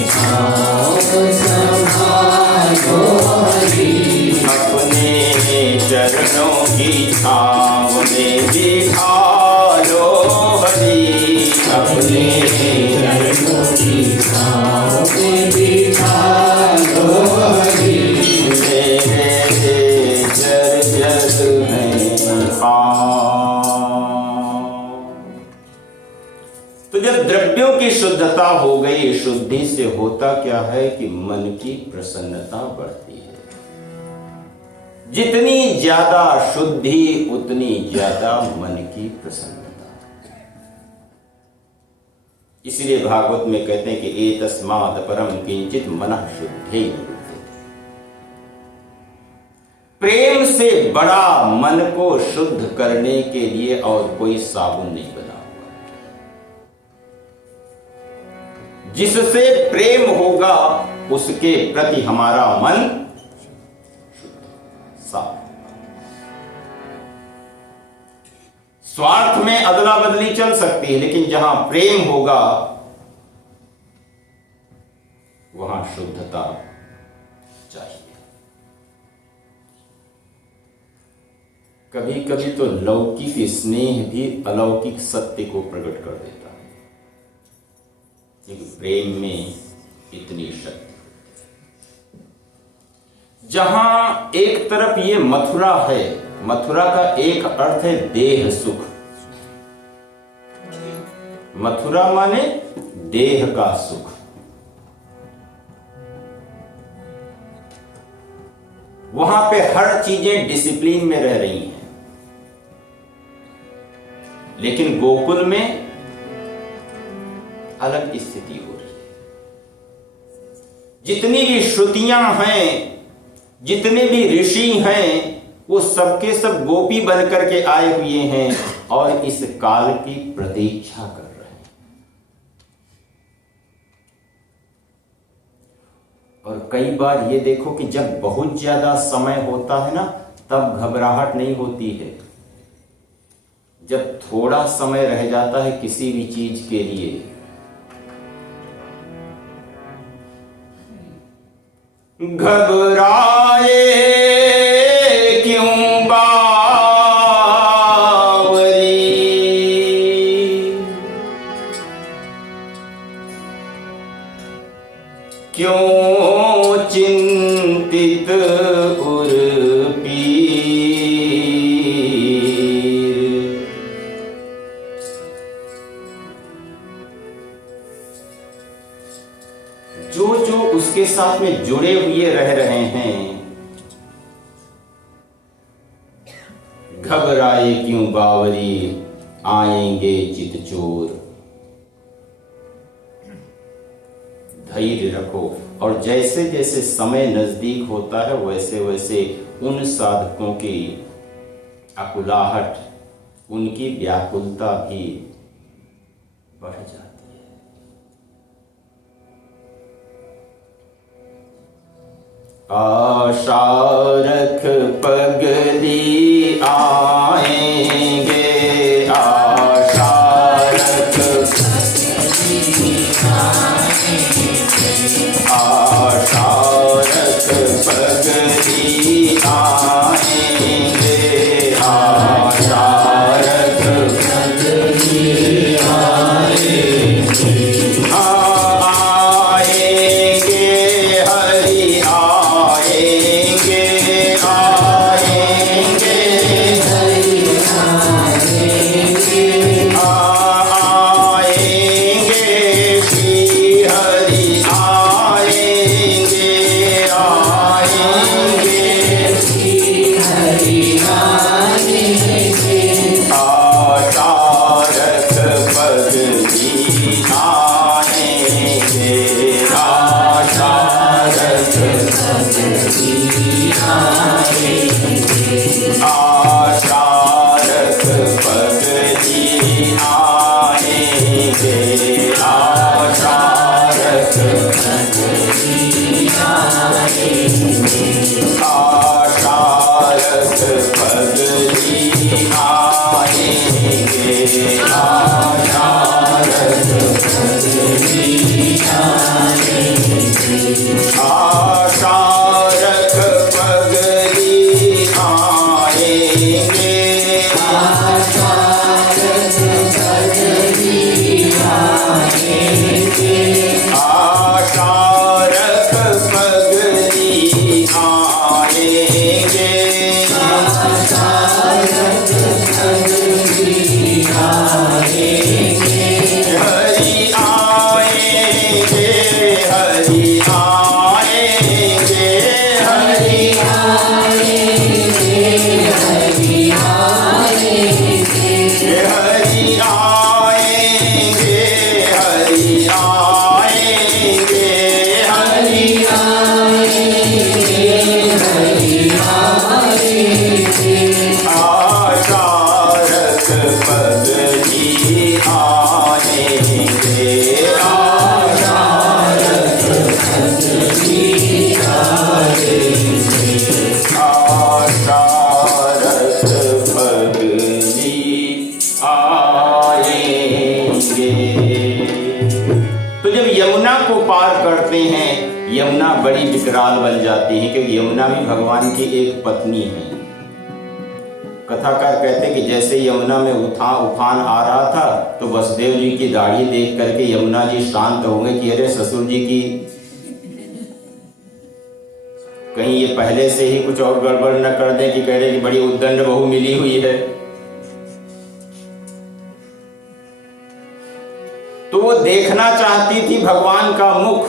अपने चरणों की छाँव में बिठा लो हरि, अपने चरणों की मेरे जर्जर हैं पाँव। तो जब द्रव्यों की शुद्धता हो गई, शुद्धि से होता क्या है कि मन की प्रसन्नता बढ़ती है। जितनी ज्यादा शुद्धि उतनी ज्यादा मन की प्रसन्नता। इसलिए भागवत में कहते हैं कि एतस्मात् परम किंचित मनः शुद्धि। प्रेम से बड़ा मन को शुद्ध करने के लिए और कोई साबुन नहीं बना हुआ। जिससे प्रेम होगा उसके प्रति हमारा मन साफ। स्वार्थ में अदला बदली चल सकती है, लेकिन जहां प्रेम होगा वहां शुद्धता चाहिए। कभी कभी तो लौकिक स्नेह भी अलौकिक सत्य को प्रकट कर देता है, क्योंकि प्रेम में इतनी शक्ति। जहां एक तरफ ये मथुरा है, मथुरा का एक अर्थ है देह सुख। मथुरा माने देह का सुख। वहां पे हर चीजें डिसिप्लिन में रह रही हैं, लेकिन गोकुल में अलग स्थिति हो रही है। जितनी भी श्रुतियां हैं, जितने भी ऋषि हैं, वो सबके सब गोपी बनकर के आए हुए हैं और इस काल की प्रतीक्षा कर रहे हैं। और कई बार ये देखो कि जब बहुत ज्यादा समय होता है ना, तब घबराहट नहीं होती है। जब थोड़ा समय रह जाता है किसी भी चीज के लिए, घबराए क्यों बावरी, क्यों चिंतित जो उसके साथ में जुड़े हुए रह रहे हैं, घबराए क्यों बावरी, आएंगे चितचोर। धैर्य रखो, और जैसे जैसे समय नजदीक होता है वैसे वैसे उन साधकों की आकुलाहट, उनकी व्याकुलता भी बढ़ जाती है। आशा रख पगली आएंगे, आशा रख पगली आएंगे, आशा रख पगली आएंगे, आशा रख पगली आएंगे, आएंगे हरि आएंगे, आएंगे हरि आएंगे, आएंगे श्री हरि आएंगे, आएंगे श्री हरि आएंगे, आशा रख पगली आएंगे, आशा रख पगली आएंगे, आशा रख पगली आएंगे, आशा रख पगली आएंगे, आशा रख पगली आएंगे, आशा रख पगली आएंगे, आशा रख पगली आएंगे, आशा रख पगली आएंगे, आशा रख पगली आएंगे, आशा रख पगली आएंगे, हरि आएंगे, हरि आएंगे, हरि आएंगे, हरि आएंगे, हरि आएंगे, हरि आएंगे, हरि आएंगे, हरि आएंगे, आशा रख पगली आएंगे, आशा रख पगली आशा रख भगनी आएंगे। तो जब यमुना को पार करते हैं, यमुना बड़ी विकराल बन जाती है, क्योंकि यमुना भी भगवान की एक पत्नी है। कथाकार कहते हैं कि जैसे यमुना में उफान आ रहा था, तो वसुदेव जी की दाढ़ी देख करके यमुना जी शांत हो गए कि अरे ससुर जी की कहीं ये पहले से ही कुछ और गड़बड़ न कर दें कि कह रहे कि बड़ी उद्दंड बहू मिली हुई है। तो वो देखना चाहती थी भगवान का मुख,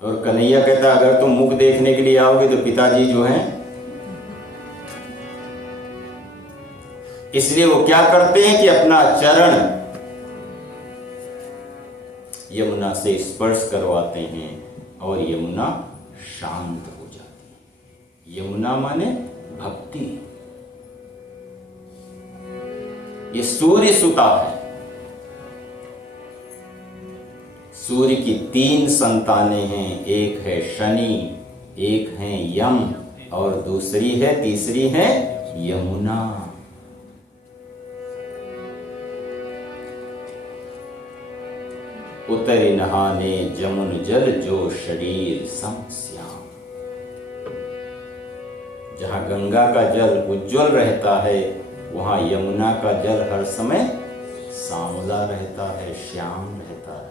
और कन्हैया कहता अगर तुम मुख देखने के लिए आओगे तो पिताजी जो हैं, इसलिए वो क्या करते हैं कि अपना चरण यमुना से स्पर्श करवाते हैं और यमुना शांत हो जाती है। यमुना माने भक्ति। ये सूर्य सुता है। सूर्य की 3 संतानें हैं, एक है शनि, एक है यम और तीसरी है यमुना। उतरे नहाने जमुन जल जो शरीर सम श्याम। जहां गंगा का जल उज्जवल रहता है, वहां यमुना का जल हर समय सांवला रहता है, श्याम रहता है।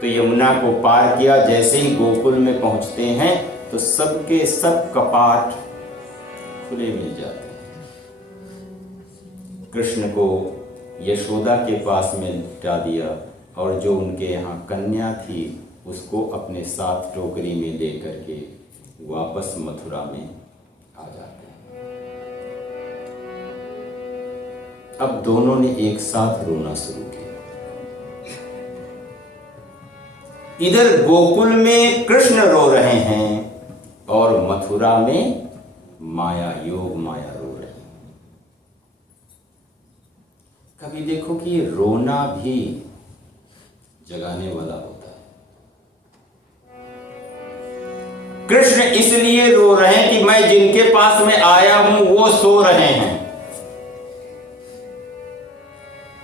तो यमुना को पार किया, जैसे ही गोकुल में पहुंचते हैं तो सबके सब कपाट खुले मिल जाते हैं। कृष्ण को यशोदा के पास में लिटा दिया, और जो उनके यहाँ कन्या थी उसको अपने साथ टोकरी में लेकर के वापस मथुरा में आ जाते हैं। अब दोनों ने एक साथ रोना शुरू किया। इधर गोकुल में कृष्ण रो रहे हैं और मथुरा में माया रो रही है। कभी देखो कि रोना भी जगाने वाला होता है। कृष्ण इसलिए रो रहे हैं कि मैं जिनके पास में आया हूं वो सो रहे हैं।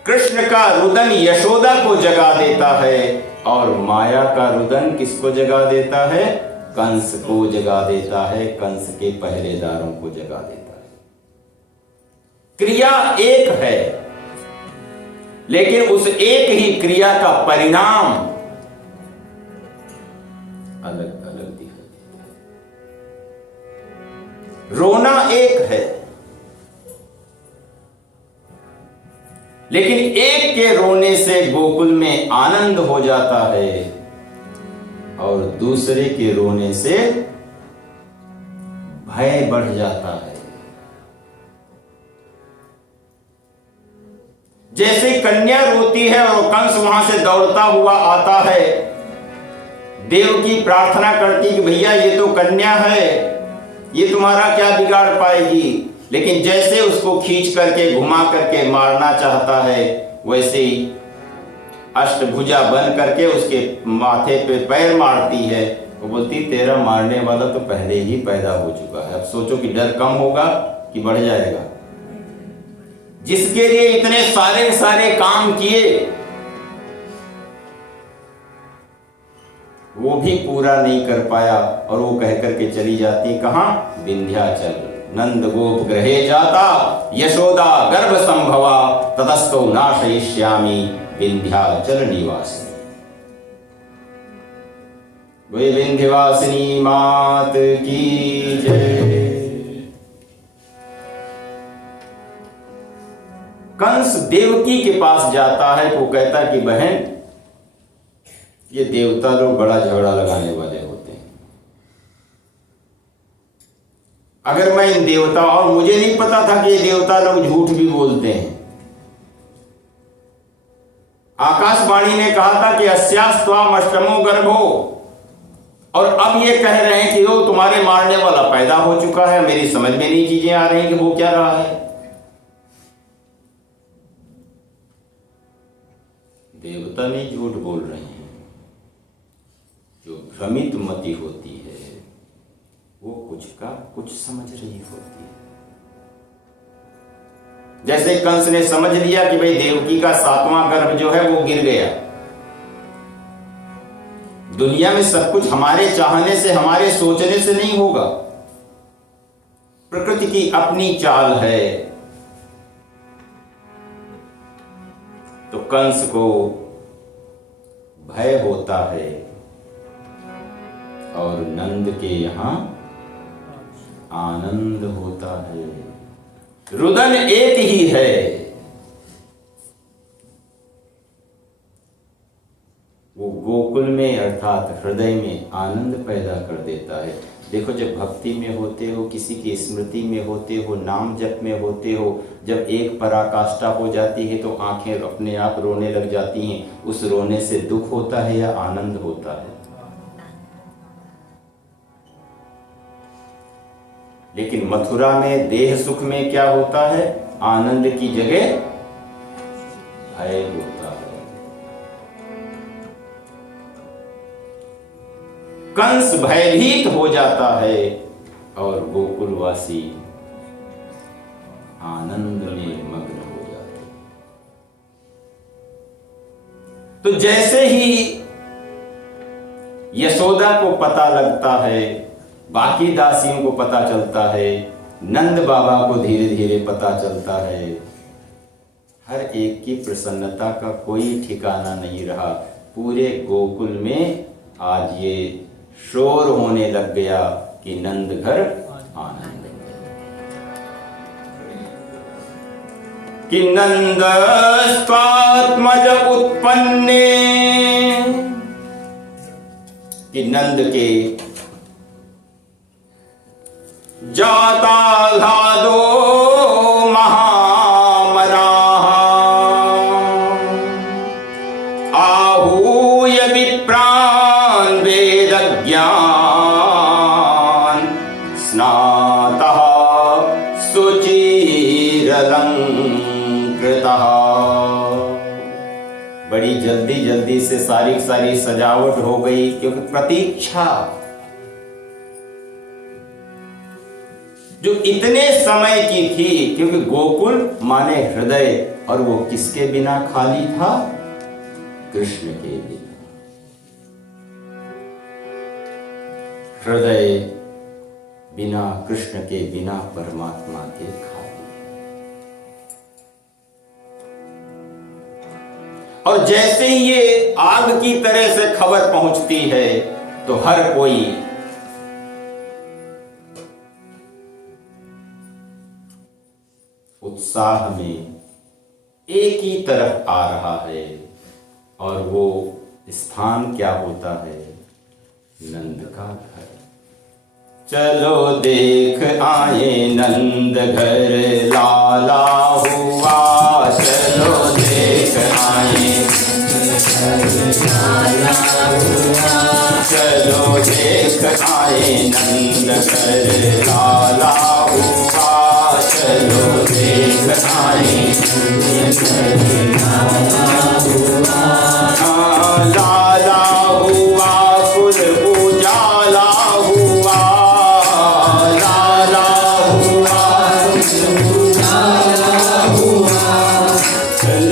कृष्ण का रुदन यशोदा को जगा देता है, और माया का रुदन किसको जगा देता है? कंस को जगा देता है, कंस के पहरेदारों को जगा देता है। क्रिया एक है, लेकिन उस एक ही क्रिया का परिणाम अलग अलग दिखाई देता है। रोना एक है, लेकिन एक के रोने से गोकुल में आनंद हो जाता है, और दूसरे के रोने से भय बढ़ जाता है। जैसे कन्या रोती है और कंस वहां से दौड़ता हुआ आता है, देव की प्रार्थना करती कि भैया ये तो कन्या है, ये तुम्हारा क्या बिगाड़ पाएगी, लेकिन जैसे उसको खींच करके घुमा करके मारना चाहता है, वैसे ही अष्टभुजा बन करके उसके माथे पे पैर मारती है। वो बोलती तेरा मारने वाला तो पहले ही पैदा हो चुका है, अब सोचो कि डर कम होगा कि बढ़ जाएगा। जिसके लिए इतने सारे काम किए वो भी पूरा नहीं कर पाया, और वो कह करके चली जाती कहां? विंध्याचल। नंद गोप गृहे जाता यशोदा गर्भ संभवा, ततस्तो नाशयिष्यामि विंध्याचल निवासिनी। वे विंध्यवासिनी मात की जय। कंस देवकी के पास जाता है, वो कहता कि बहन ये देवता लोग बड़ा झगड़ा लगाने वाले होते हैं। अगर मैं इन देवता, और मुझे नहीं पता था कि ये देवता लोग झूठ भी बोलते हैं। आकाशवाणी ने कहा था कि अस्यास्त्वाम अष्टमो गर्भो, और अब ये कह रहे हैं कि वो तुम्हारे मारने वाला पैदा हो चुका है। मेरी समझ में नहीं चीजें आ रही कि वो क्या रहा है। देवता नहीं झूठ बोल रहे हैं। जो भ्रमित मति होती है वो कुछ का कुछ समझ रही होती है। जैसे कंस ने समझ लिया कि भाई देवकी का 7वां गर्भ जो है वो गिर गया। दुनिया में सब कुछ हमारे चाहने से, हमारे सोचने से नहीं होगा। प्रकृति की अपनी चाल है। तो कंस को भय होता है और नंद के यहां आनंद होता है। रुदन एक ही है। वो गोकुल में अर्थात हृदय में आनंद पैदा कर देता है। देखो, जब भक्ति में होते हो, किसी की स्मृति में होते हो, नाम जप में होते हो, जब एक पराकाष्ठा हो जाती है तो आंखें अपने आप रोने लग जाती हैं। उस रोने से दुख होता है या आनंद होता है? लेकिन मथुरा में देह सुख में क्या होता है? आनंद की जगह भय होता है। कंस भयभीत हो जाता है और गोकुलवासी आनंद में मग्न हो जाते हैं। तो जैसे ही यशोदा को पता लगता है, बाकी दासियों को पता चलता है, नंद बाबा को धीरे धीरे पता चलता है, हर एक की प्रसन्नता का कोई ठिकाना नहीं रहा। पूरे गोकुल में आज ये शोर होने लग गया कि नंद घर आनंद में, कि नंद स्वात्मज उत्पन्ने, कि नंद के जाता धादो महामनाः आहूय विप्रान् वेदज्ञान स्नातः सुचिरलंकृतः। बड़ी जल्दी जल्दी से सारी सजावट हो गई, क्योंकि प्रतीक्षा जो इतने समय की थी, क्योंकि गोकुल माने हृदय, और वो किसके बिना खाली था? कृष्ण के बिना। हृदय बिना कृष्ण के बिना परमात्मा के खाली। और जैसे ही ये आग की तरह से खबर पहुंचती है तो हर कोई उत्साह में एक ही तरफ आ रहा है, और वो स्थान क्या होता है? नंद का घर। चलो देख आए नंद घर लाला हुआ, चलो देख आए चलो देख आए नंद घर लाला हुआ, चलो देख आए लाला हुआ, कुल उजाला हुआ, लाला हुआ,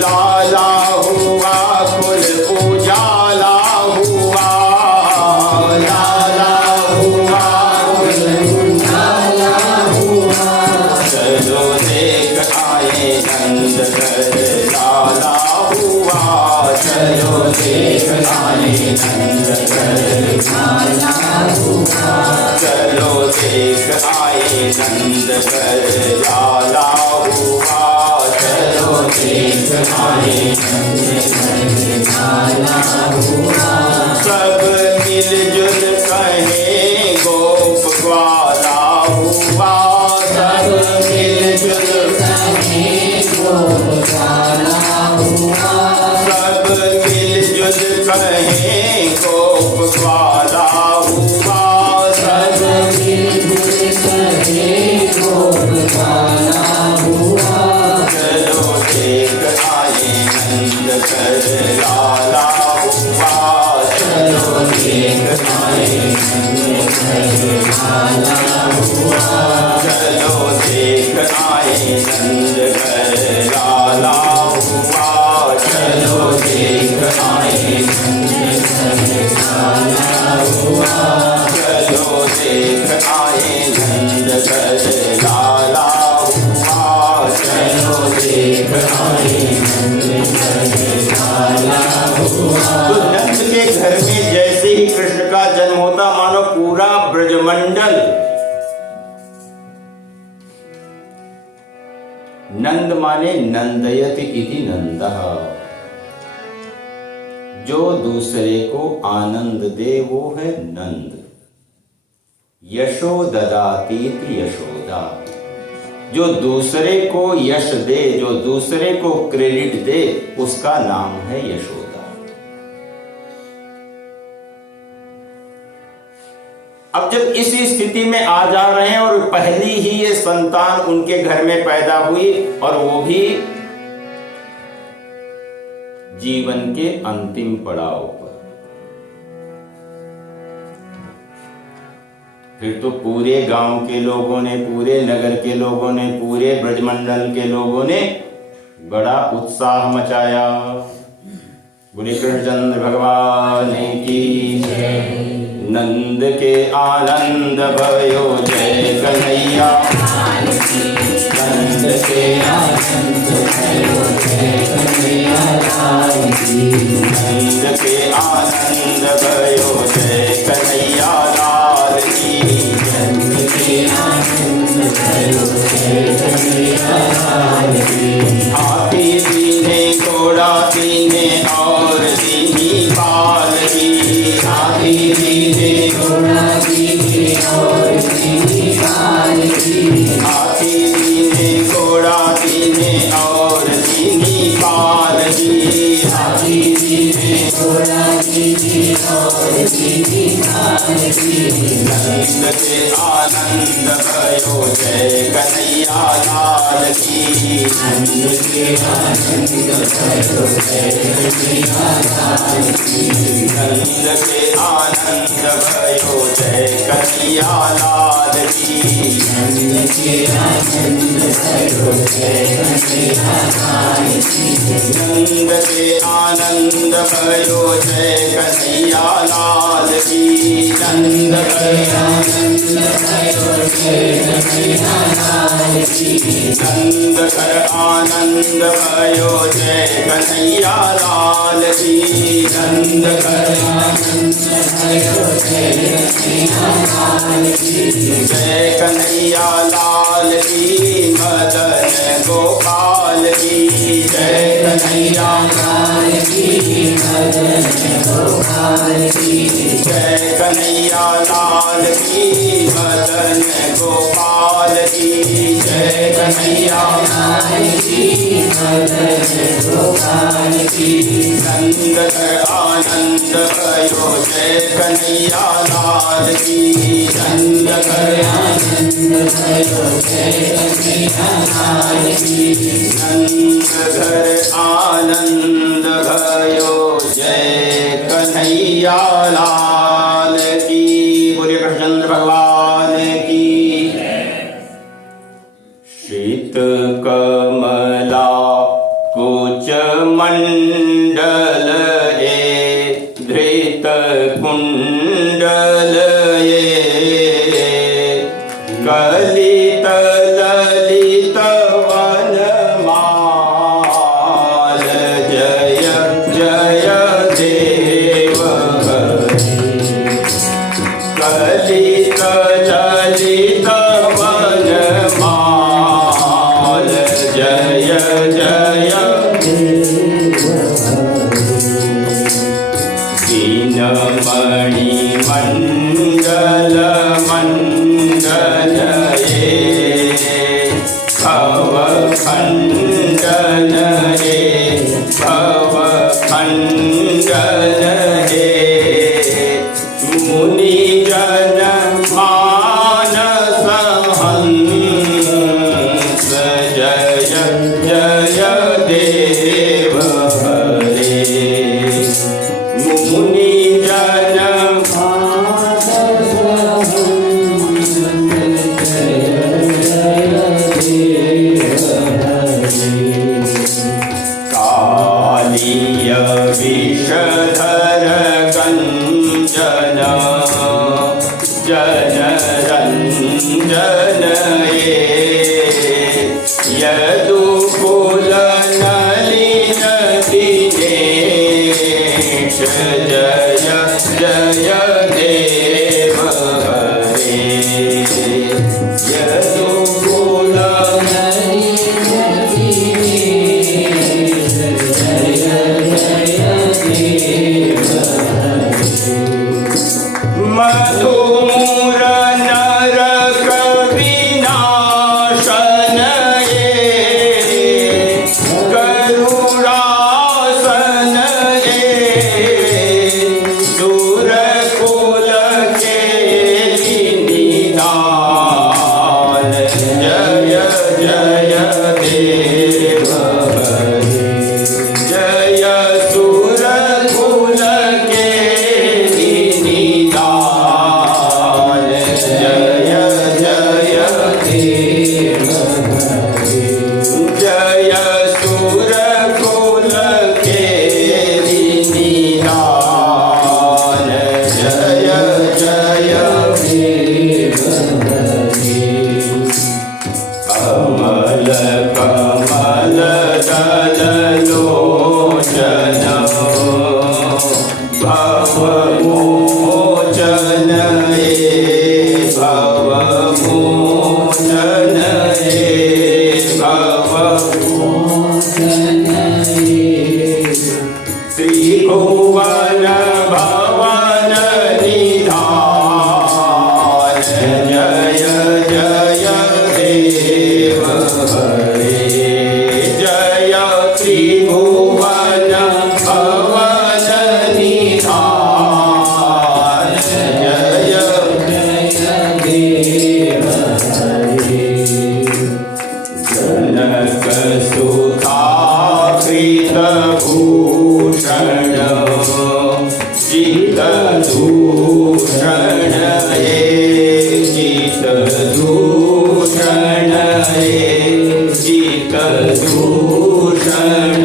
लाला हुआ, कुल उजाला हुआ, लाला हुआ, चलो देख आए नंद घर लाला हुआ, चलो देख आए नंद घर लाला हुआ, चलो देख आए नंद घर लाला हुआ, चलो देख आए नंद घर लाला हुआ। सब मिलजुल कहे गोप ग्वाला हुआ, सब मिलजुल कहे गोप ग्वाला हुआ, सब मिलजुल कहे गोप ग्वाला हुआ, सब मिलजुल कहे गोप ग्वाला हुआ। चलो देख आए नंद कर लाला हुआ। चलो देख आए नंद घर लाला हुआ। चलो देख आए नंद घर लाला हुआ। चलो देख आए नंद घर लाला हुआ। चलो देख आए नंद घर लाला हुआ। चलो देख आए नंद घर लाला हुआ। तो नंद के घर में जैसे ही कृष्ण का जन्म होता, मानो पूरा ब्रजमंडल, नंद माने नंदयति इति नंदः, जो दूसरे को आनंद दे वो है नंद। यशो ददातीति यशोदा, जो दूसरे को यश दे, जो दूसरे को क्रेडिट दे, उसका नाम है यशोदा। अब जब इस स्थिति में आ जा रहे हैं और पहली ही ये संतान उनके घर में पैदा हुई, और वो भी जीवन के अंतिम पड़ाव पर, फिर तो पूरे गांव के लोगों ने, पूरे नगर के लोगों ने, पूरे ब्रजमंडल के लोगों ने बड़ा उत्साह मचाया। बोले कृष्णचंद्र भगवान की जय। नंद के आनंद भयो जय कन्हैया। नंद के आनंद भयो जय कन्हैया लाल की। नंद के आनंद भयो जय कन्हैया लाल की। नंद के आनंद भयो जय कन्हैया लाल की। हाथी दीने घोड़ा दीने और दीनी पाल की। हाथी दीने घोड़ा दीने और दीनी पाल की। हाथी दीने घोड़ा दीने और दीनी पाल की। हाथी दीने घोड़ा दीने और दीनी पाल की। नंद के आनंद भयो जय कन्हैया लाल की। नंद के आनंद भयो जय कन्हैया लाल की। नंद के आनंद भयो जय कन्हैया लाल की। नंद के आनंद भयो जय कन्हैया लाल की। नंद के आनंद भयो जय कन्हैया लाल की। नंद के आनंद भयो जय कन्हैया लाल की। नंद कर आनंद भयो जय कन्हैया लाल की। नंद कर आनंद भयो जय कन्हैया लाल की। जय कन्हैया लाल की। मदन गोपाल की जय कन्हैया लाल की। मदन गोपाल की। जय कन्हैया लाल की। मदन गोपाल की। जय कन्हैया लाल की। मदन गोपाल की। नंद कर आनंद भयो जय कन्हैया लाल की। नंद कर आनंद भयो जय कन्हैया लाल की। नंद घर आनंद भयो जय कन्हैया लाल की। बोलिए कृष्णचंद्र भगवान की। शीत कमला कुच मंडल ए धृत कुंडल कलित ललित वनमाल जय जय देव कलित ललित वनमाल जय जय दीनमणि मंडल मंडल भव खंडन भव खंडन मुनि जन मानस हंस जय जय देव कमनीय विषधर गंजन जनरंजन यदुकुल नलिन दिनेश जय जय देव हरे यदुकुल मधुमूर नरक विनाशन गरुड़ासन दूरकुल के निदान जय जय देव हरे जय सुरकुल के निदान जय जय देव हरे जय सुरकुल के निदान जय जय देव हरे कमल कमल दल लोचन भव मोचन भव मोचन भव त्रिभुवन भवन निधान जय जय देव हरे जय त्रिभुवन भवन निधान जय जय देव हरे जनक सुधाकृत भूषण चित दूषण चित दूषण चित दूषण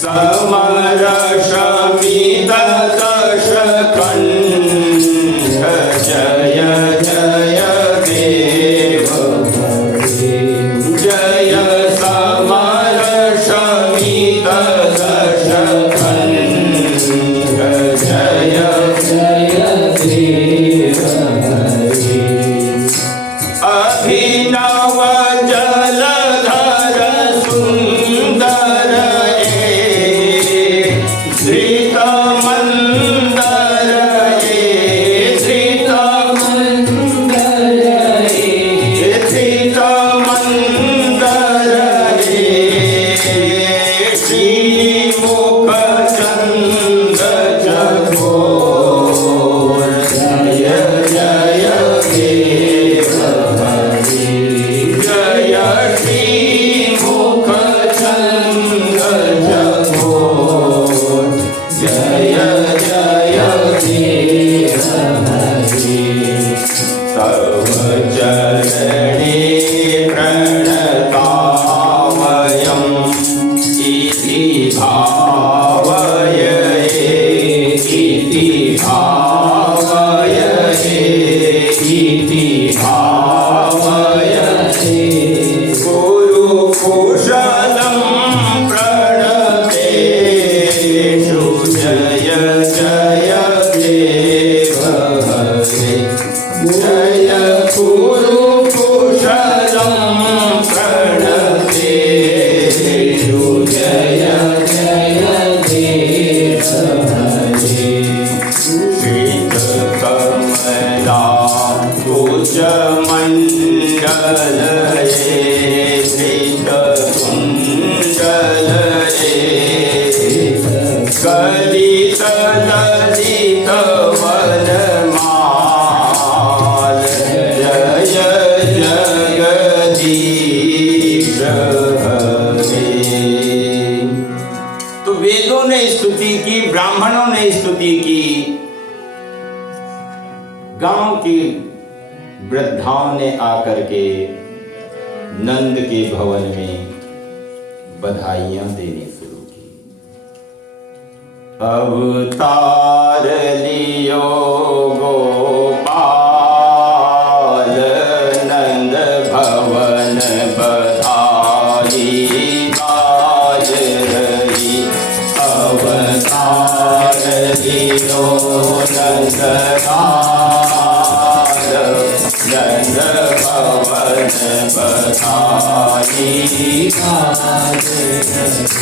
समर शमित दश कंठ जय जय देव हरे जय समर शमित दश कंठ जय जय देव हरे अभिनव जलधर सुंदर धृत मंदर धृत मंदर धृत मंदर श्रीमुख चंद जगोर जय जय देव हरे जय श्रीमुख चंद जगोर जय जय देव हरे तव चरणे प्रणतामयम् इति भावये इति भावये इति भावये गुरु कुशलं प्रणतेषु जय जय देव हरे जय गुरु कुशलं प्रणतेषु जय जय देव हरे श्रीकमला कुचमण्डलये श्रीकुण्डलये कलित ललित वनमाल जय जगदीश हरे। तो वेदों ने स्तुति की, ब्राह्मणों ने स्तुति की, गांव की वृद्धाओं ने आकर के नंद के भवन में बधाइयां देने शुरू अवतार लियो गोपाल नंद भवन बधाई बाज रही। अवतार लियो नंद लाल नंद भवन बधाई बाज रही।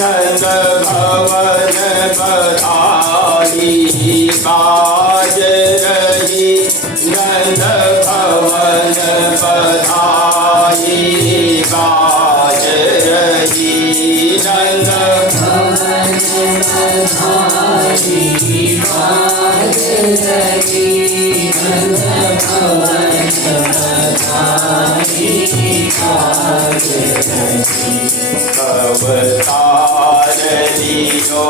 नंद भवन बधाई बाज रही। नंद भवन बधाई बाज रही। नंद भवन बधाई बाज रही। नंद भवन बधाई बाज रही। अवतार लियो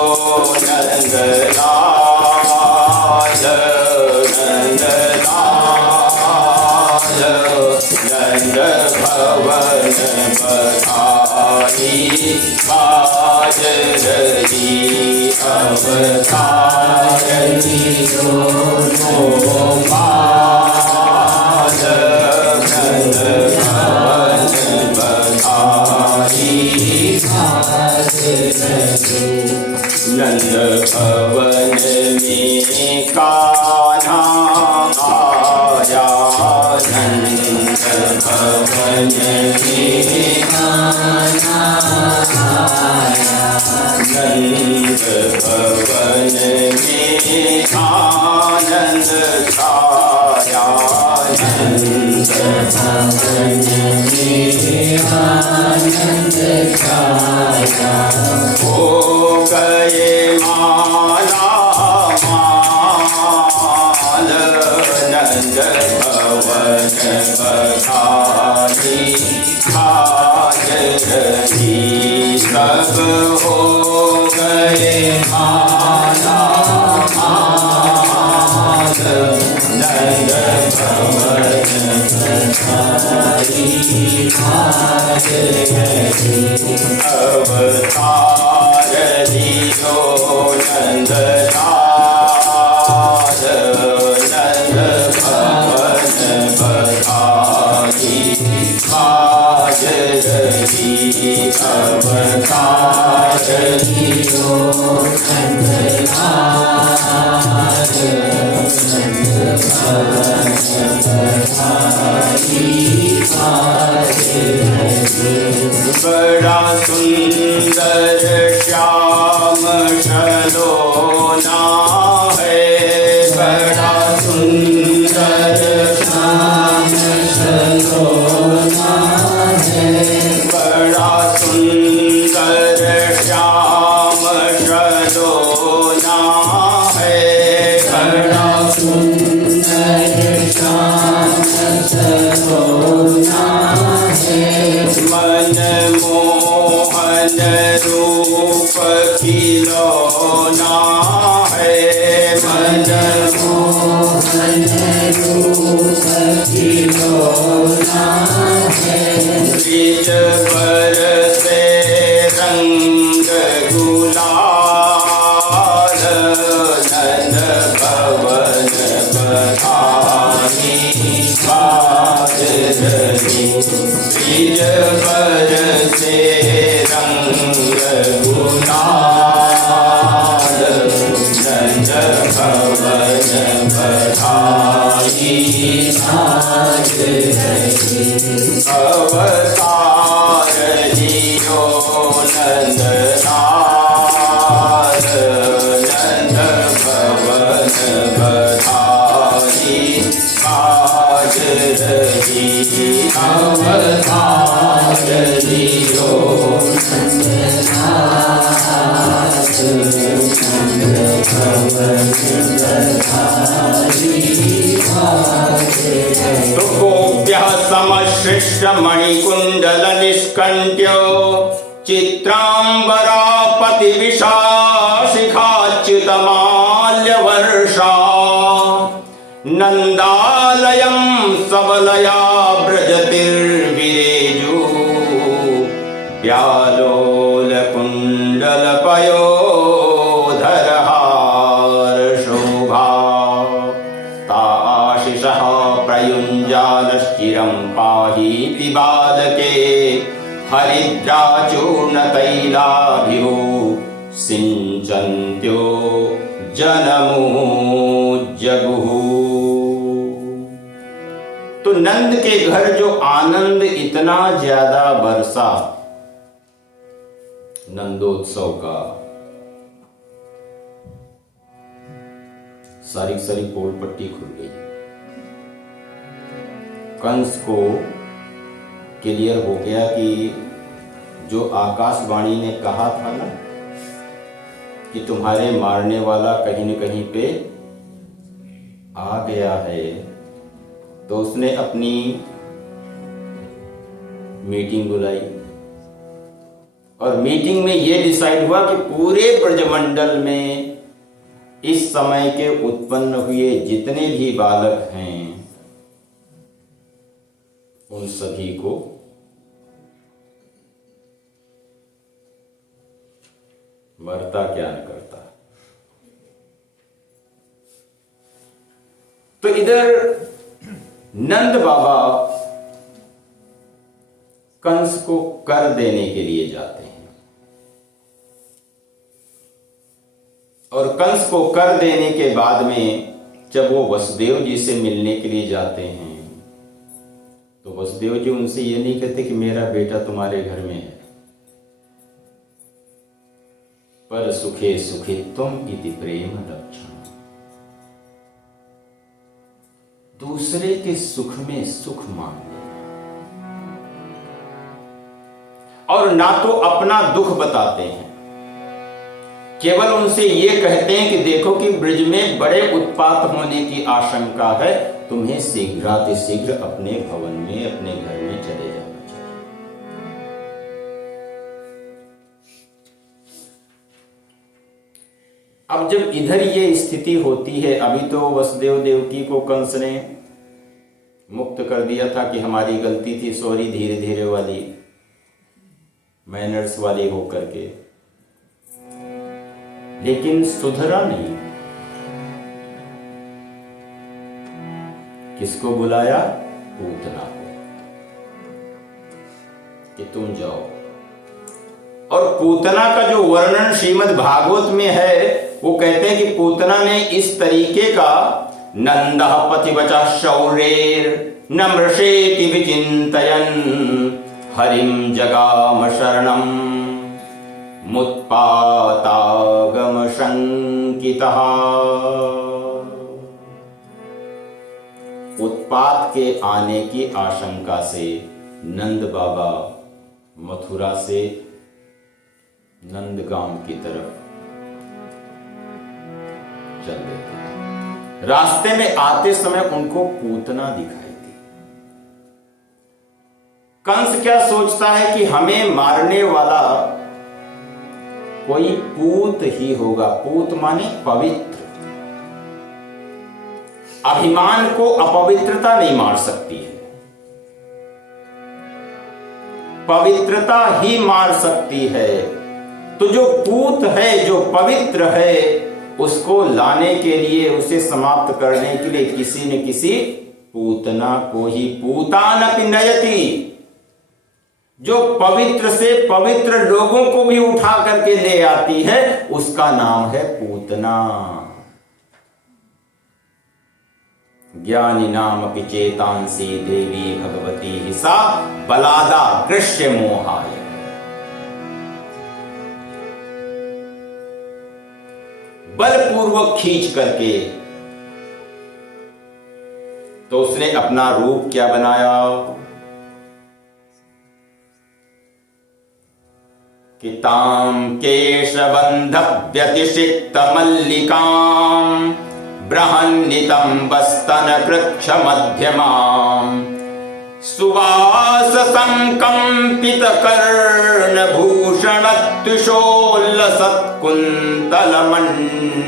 नंद लाल नंद लाल नंद भवन बधाई बाज रही। अवतार लियो गोपाल नंद भवन बधाई बाज रही। नंद भवन में कान्हा आया। नंद भवन में कान्हा आया। नंद भवन में आनंद छाया। नंद भवन में आनंद छाया। हो गए माला माल नंद भवन बधाई बाज रही। सब हो गए माला माल नंद भवन बधाई बाज रही। अवतार लियो नंद लाल नंद भवन बधाई बाज रही। अवतार लियो नंद लाल नंद भवन बधाई बाज रही। बड़ा सुंदर श्याम सलोना है। बड़ा सुंदर श्याम सलोना है। बड़ा सुंदर श्याम सलोना है। बड़ा सुंदर श्याम सलोना है। मन मोहन रूप खिलौना है। मन मोहन रूप खिलौना है। ब्रिज पर से रंग गुलाल नंद भवन बधाई बाज रही। ब्रिज पर से रंग गुलाल नंद भवन बधाई बाज रही। अवतार लियो नंद लाल नंद भवन बधाई बाज रही। अवतार लियो नंद लाल नंद भवन बधाई बाज रही। गोप्यः समश्रिष्ट मणिकुंडल निष्कंठ्य चित्रांबरापति विशाशिखाच्युतमाल्यवर्षा नंदालयं सबलया व्रजतिर्विरेजु व्यालोलकुण्डलपयोधर हरिद्राचूर्णतैलाभिः सिञ्चन्त्यो जनमुज्जगुः। तो नंद के घर जो आनंद इतना ज्यादा बरसा नंदोत्सव का, सारी सारी पोल पट्टी खुल गई। कंस को क्लियर हो गया कि जो आकाशवाणी ने कहा था ना कि तुम्हारे मारने वाला कहीं न कहीं पे आ गया है, तो उसने अपनी मीटिंग बुलाई और मीटिंग में यह डिसाइड हुआ कि पूरे ब्रजमंडल में इस समय के उत्पन्न हुए जितने भी बालक हैं उन सभी को मरता क्या न करता। तो इधर नंद बाबा कंस को कर देने के लिए जाते हैं और कंस को कर देने के बाद में जब वो वसुदेव जी से मिलने के लिए जाते हैं तो वसुदेव जी उनसे ये नहीं कहते कि मेरा बेटा तुम्हारे घर में है, पर सुखे सुखित्वम इति प्रेम लक्षण। दूसरे के सुख में सुख मान लेना और ना तो अपना दुख बताते हैं, केवल उनसे ये कहते हैं कि देखो कि ब्रज में बड़े उत्पात होने की आशंका है, तुम्हें शीघ्रातिशीघ्र अपने भवन में अपने घर में चले जाना चाहिए। अब जब इधर ये स्थिति होती है, अभी तो वसुदेव देवकी को कंस ने मुक्त कर दिया था कि हमारी गलती थी, सॉरी, धीरे धीरे वाली, मैनर्स वाली होकर के, लेकिन सुधरा नहीं। किसको बुलाया? पूतना को कि तुम जाओ। और पूतना का जो वर्णन श्रीमद् भागवत में है वो कहते हैं कि पूतना ने इस तरीके का नंदः पतिवचः शौरेर नम्रशेति विचिन्तयन् हरिं जगाम शरणं मुत्पातागम शंकितः। उत्पात के आने की आशंका से नंद बाबा मथुरा से नंदगांव की तरफ चल देते हैं। रास्ते में आते समय उनको पूतना दिखाई दी। कंस क्या सोचता है कि हमें मारने वाला कोई पूत ही होगा। पूत माने पवित्र। अभिमान को अपवित्रता नहीं मार सकती है, पवित्रता ही मार सकती है। तो जो पूत है, जो पवित्र है, उसको लाने के लिए, उसे समाप्त करने के लिए किसी न किसी पूतना को ही, पूतानपि नयति, जो पवित्र से पवित्र लोगों को भी उठा करके ले आती है, उसका नाम है पूतना। ज्ञानी नाम अपि चेतांसी देवी भगवती ही सा बलादा कृष्य मोहाय। बलपूर्वक खींच करके तो उसने अपना रूप क्या बनाया कि ताम केशबंध व्यतिषिक्त मल्लिकाम बृहन्नितं वस्तन कृक्ष मध्यमाम सुवास संकंपित कर्ण भूषण तुषोल्लसत्कुंतल मंडिताननम।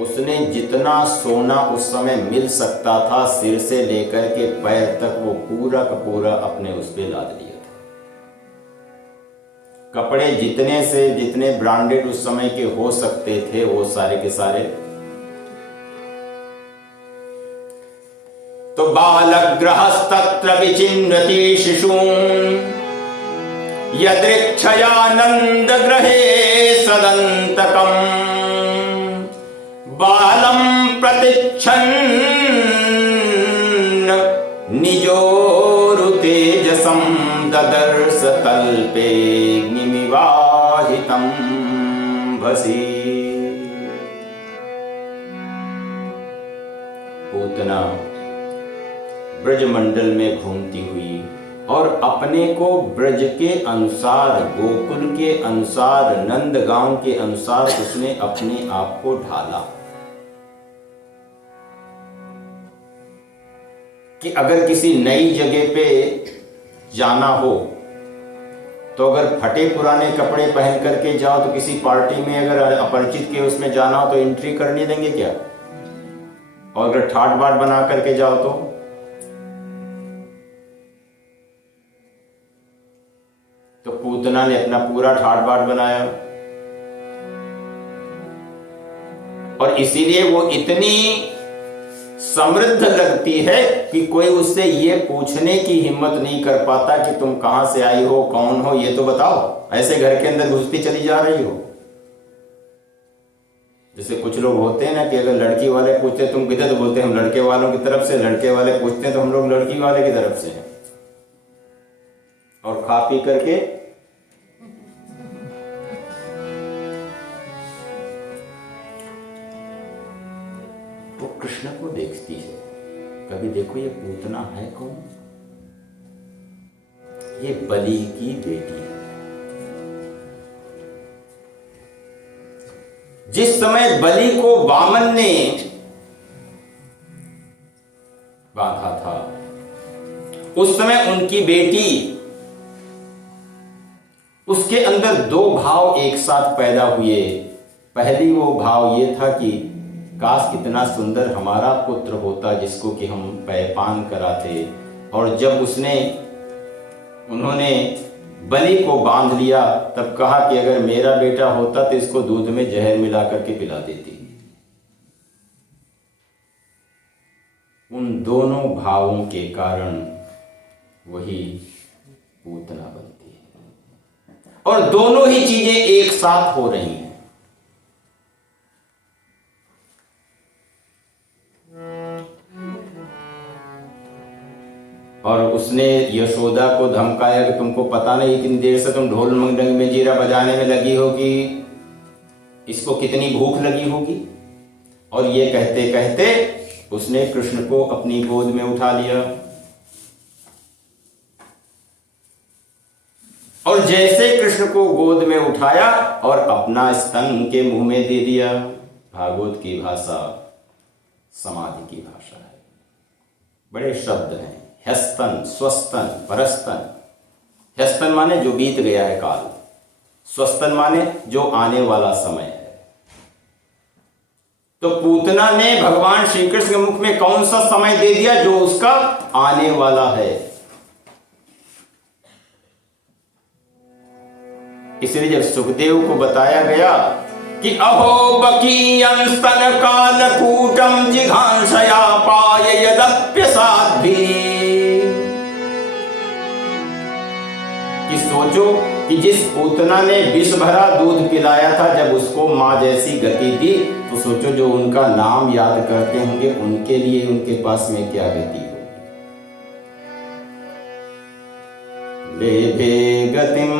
उसने जितना सोना उस समय मिल सकता था, सिर से लेकर के पैर तक, वो पूरा का पूरा अपने उस पे लाद लिया था। कपड़े जितने से जितने ब्रांडेड उस समय के हो सकते थे, वो सारे के सारे तो बालग्रहस्तत्र विचिन्वति शिशून् यदृच्छयानंद ग्रहे सदंतकम् बालम प्रतिच्छन्न निजोरु तेजसं ददर्श तल्पेऽग्निमिवाहितं भसि। पूतना ब्रजमंडल में घूमती हुई और अपने को ब्रज के अनुसार, गोकुल के अनुसार, नंदगांव के अनुसार उसने अपने आप को ढाला कि अगर किसी नई जगह पे जाना हो तो अगर फटे पुराने कपड़े पहन करके जाओ तो किसी पार्टी में अगर अपरिचित के उसमें जाना हो तो एंट्री करने देंगे क्या? और अगर ठाट बाट बना करके जाओ तो पूतना ने अपना पूरा ठाट बाट बनाया और इसीलिए वो इतनी समृद्ध लगती है कि कोई उससे ये पूछने की हिम्मत नहीं कर पाता कि तुम कहां से आई हो, कौन हो, ये तो बताओ। ऐसे घर के अंदर घुसती चली जा रही हो। जैसे कुछ लोग होते हैं ना कि अगर लड़की वाले पूछते तुम किधर, तो बोलते हम लड़के वालों की तरफ से, लड़के वाले पूछते हैं तो हम लोग लड़की वाले की तरफ से हैं। और खा पी करके वो कृष्ण को देखती है। कभी देखो ये पूतना है कौन? ये बलि की बेटी है। जिस समय बलि को वामन ने बांधा था उस समय उनकी बेटी, उसके अंदर दो भाव एक साथ पैदा हुए। पहली वो भाव ये था कि काश कितना सुंदर हमारा पुत्र होता जिसको कि हम पैपान कराते। और जब उन्होंने बलि को बांध लिया तब कहा कि अगर मेरा बेटा होता तो इसको दूध में जहर मिला करके पिला देती। उन दोनों भावों के कारण वही पूतना बनती है और दोनों ही चीजें एक साथ हो रही हैं। और उसने यशोदा को धमकाया कि तुमको पता नहीं इतनी देर से तुम ढोल मंजीरा बजाने में लगी होगी, इसको कितनी भूख लगी होगी। और ये कहते कहते उसने कृष्ण को अपनी गोद में उठा लिया और जैसे कृष्ण को गोद में उठाया और अपना स्तन उनके मुंह में दे दिया। भागवत की भाषा समाधि की भाषा है। बड़े शब्द हैं, ह्यस्तन, स्वस्तन, परस्तन। ह्यस्तन माने जो बीत गया है काल, स्वस्तन माने जो आने वाला समय है। तो पूतना ने भगवान श्री कृष्ण के मुख में कौन सा समय दे दिया? जो उसका आने वाला है। इसलिए जब सुखदेव को बताया गया कि अहो बकीयं स्तन कालकूटं जिघांसया पाय यदप्यसाध्वी, कि सोचो कि जिस पूतना ने विष भरा दूध पिलाया था, जब उसको मां जैसी गति दी, तो सोचो जो उनका नाम याद करते होंगे उनके लिए उनके पास में क्या गति होगी। लेभे गतिम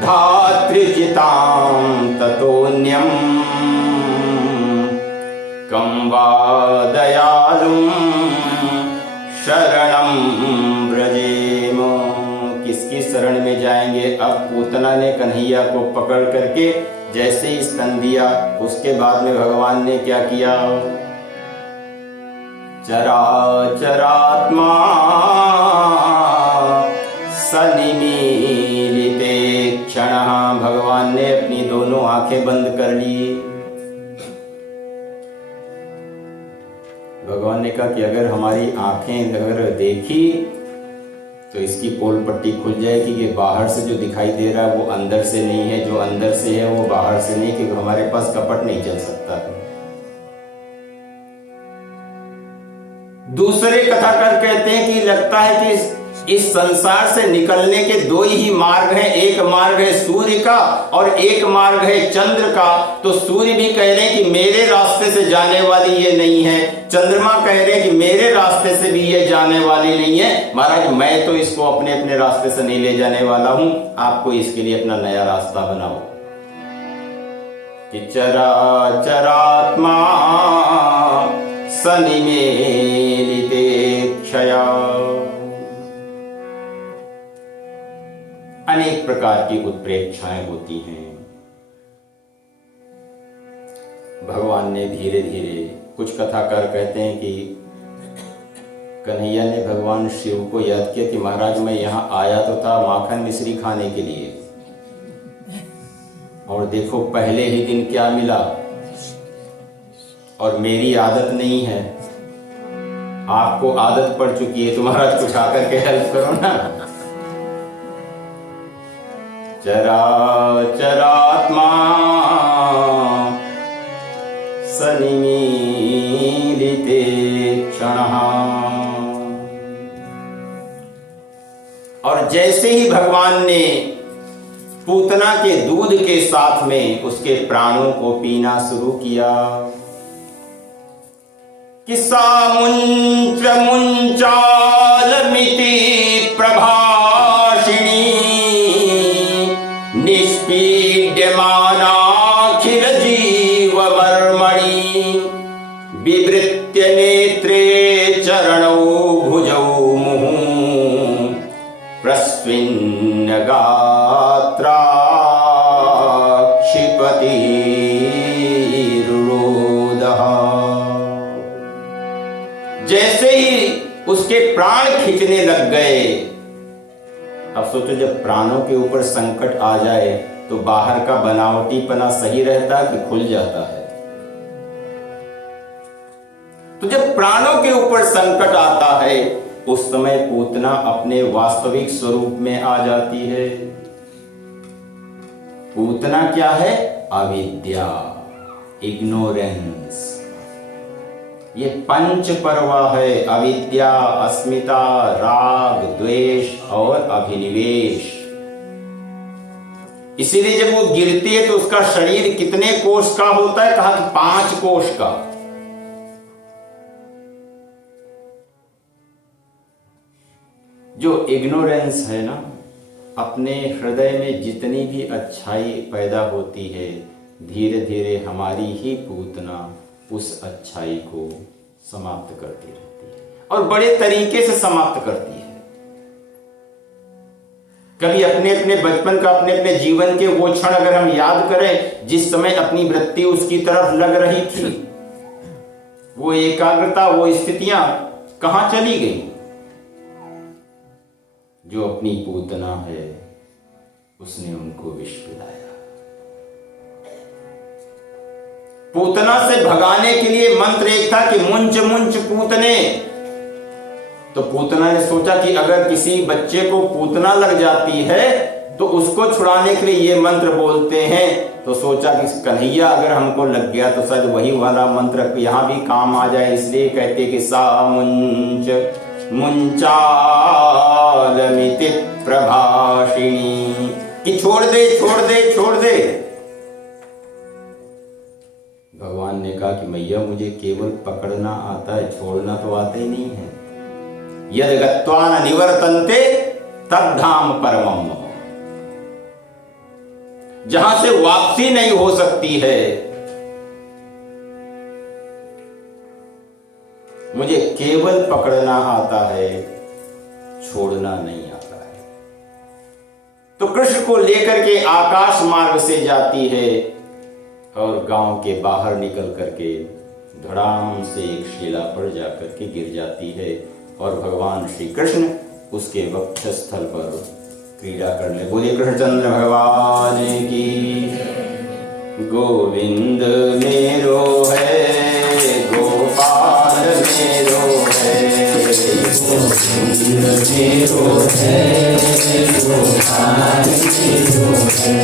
धात्रिचितां ततोऽन्यं कं वा दयालुं शरणं व्रजेम। किसकी शरण में जाएंगे? अब पूतना ने कन्हैया को पकड़ करके जैसे ही स्तन दिया, उसके बाद में भगवान ने क्या किया? चराचरात्मा सनिमीलिते क्षणः, भगवान ने अपनी दोनों आंखें बंद कर ली। भगवान ने कहा कि अगर हमारी आंखें अगर देखी तो इसकी पोल पट्टी खुल जाएगी कि बाहर से जो दिखाई दे रहा है वो अंदर से नहीं है, जो अंदर से है वो बाहर से नहीं, क्योंकि हमारे पास कपट नहीं चल सकता। दूसरे कथाकार कहते हैं कि लगता है कि इस संसार से निकलने के दो ही मार्ग हैं, एक मार्ग है सूर्य का और एक मार्ग है चंद्र का। तो सूर्य भी कह रहे हैं कि मेरे रास्ते से जाने वाली ये नहीं है, चंद्रमा कह रहे हैं कि मेरे रास्ते से भी ये जाने वाली नहीं है। महाराज मैं तो इसको अपने अपने रास्ते से नहीं ले जाने वाला हूं, आपको इसके लिए अपना नया रास्ता बनाओ। कि चराचरात्मा सनिमेलिते क्षया। अनेक प्रकार की उत्प्रेक्षाएं होती हैं। भगवान ने धीरे धीरे, कुछ कथाकार कहते हैं कि कन्हैया ने भगवान शिव को याद किया कि महाराज मैं यहाँ आया तो था माखन मिश्री खाने के लिए, और देखो पहले ही दिन क्या मिला, और मेरी आदत नहीं है, आपको आदत पड़ चुकी है, तो महाराज कुछ आकर के हेल्प करो ना। चराचरात्मा सनिमीलिते क्षणः। और जैसे ही भगवान ने पूतना के दूध के साथ में उसके प्राणों को पीना शुरू किया कि सा मुंच मुंचालमिति प्रभाषिणी निष्पीड्यमानाखिल जीवमर्मणि विवृत्य नेत्रे चरणौ भुजौ मुहुः प्रस्विन्न गात्रा क्षिपति रुरोदः। जैसे ही उसके प्राण खींचने लग गए, अब सोचो जब प्राणों के ऊपर संकट आ जाए तो बाहर का बनावटीपना सही रहता है कि खुल जाता है। तो जब प्राणों के ऊपर संकट आता है उस समय पूतना अपने वास्तविक स्वरूप में आ जाती है। पूतना क्या है? अविद्या, इग्नोरेंस। ये पंच पर्वा है, अविद्या, अस्मिता, राग, द्वेष और अभिनिवेश। इसीलिए जब वो गिरती है तो उसका शरीर कितने कोष का होता है? कहा कि 5 कोष का। जो इग्नोरेंस है ना, अपने हृदय में जितनी भी अच्छाई पैदा होती है धीरे धीरे हमारी ही पूतना उस अच्छाई को समाप्त करती रहती है और बड़े तरीके से समाप्त करती है। कभी अपने अपने बचपन का, अपने अपने जीवन के वो क्षण अगर हम याद करें जिस समय अपनी वृत्ति उसकी तरफ लग रही थी, वो एकाग्रता, वो स्थितियां कहां चली गई? जो अपनी पूतना है उसने उनको विष पिलाया। पूतना से भगाने के लिए मंत्र एक था कि मुंच मुंच पूतने। तो पूतना ने सोचा कि अगर किसी बच्चे को पूतना लग जाती है तो उसको छुड़ाने के लिए ये मंत्र बोलते हैं। तो सोचा कि कन्हैया अगर हमको लग गया तो शायद वही वाला मंत्र यहां भी काम आ जाए, इसलिए कहते कि सा मुंच मुंचालमिति प्रभाषिणी, कि छोड़ दे छोड़ दे छोड़ दे। भगवान ने कहा कि मैया मुझे केवल पकड़ना आता है, छोड़ना तो आता ही नहीं है। यद गत्वा न निवर्तन्ते तद्धाम परमम्, जहां से वापसी नहीं हो सकती है, मुझे केवल पकड़ना आता है, छोड़ना नहीं आता है। तो कृष्ण को लेकर के आकाश मार्ग से जाती है और गांव के बाहर निकल करके धड़ाम से एक शिला पर जाकर के गिर जाती है और भगवान श्री कृष्ण उसके वक्षस्थल पर क्रीड़ा करने। बोलिए कृष्णचंद्र भगवान की। गोविंद मेरो है, गोपाल मेरो है, गोविंद मेरो है, गोपाल मेरो है,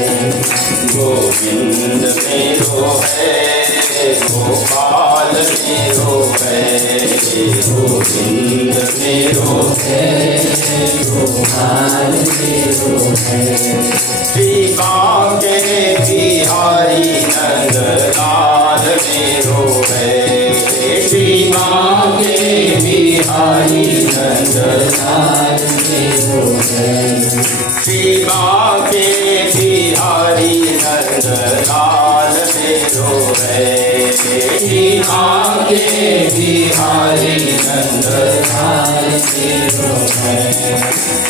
गोविंद मेरो है, गोपाल मेरो है, गोविंद मेरो है, गोपाल मेरो है। श्री बांके बिहारी नंदलाल मेरो है, श्री बांके बिहारी नंदलाल मेरो है, श्री बांके बिहारी नंदलाल मेरो है, श्री बांके बिहारी नंदलाल मेरो है,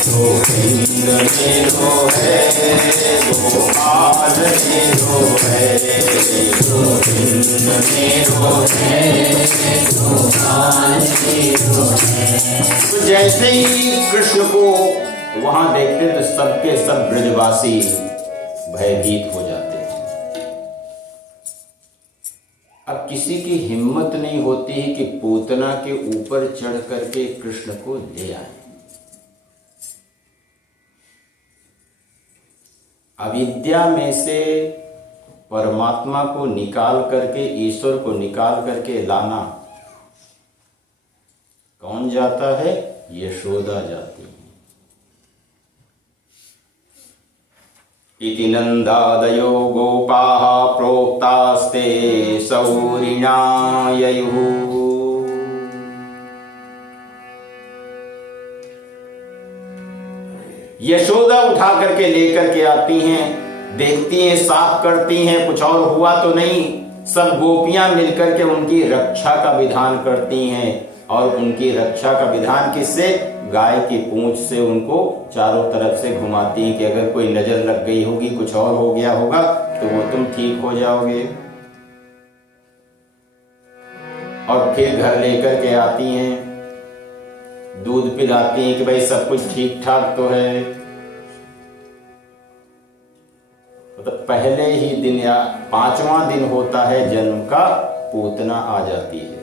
गोविंद मेरो है, गोपाल मेरो है, गोविंद मेरो है, गोपाल मेरो है। तो जैसे ही कृष्ण को वहां देखते तो सबके सब ब्रजवासी भयभीत हो जाते हैं। अब किसी की हिम्मत नहीं होती है कि पूतना के ऊपर चढ़ करके कृष्ण को ले आए। अविद्या में से परमात्मा को निकाल करके, ईश्वर को निकाल करके लाना कौन जाता है? यशोदा जाती है। इति नंदादयो गोपाः प्रोक्तास्ते सौरिणा ययुः। यशोदा उठा करके लेकर के आती हैं, देखती हैं, साफ करती हैं, कुछ और हुआ तो नहीं। सब गोपियां मिलकर के उनकी रक्षा का विधान करती हैं, और उनकी रक्षा का विधान किससे? गाय की पूंछ से उनको चारों तरफ से घुमाती हैं कि अगर कोई नजर लग गई होगी, कुछ और हो गया होगा तो वो तुम ठीक हो जाओगे। और फिर घर लेकर के आती हैं, दूध पिलाती हैं कि भाई सब कुछ ठीक ठाक तो है। तो पहले ही दिन या 5वां दिन होता है जन्म का, पूतना आ जाती है।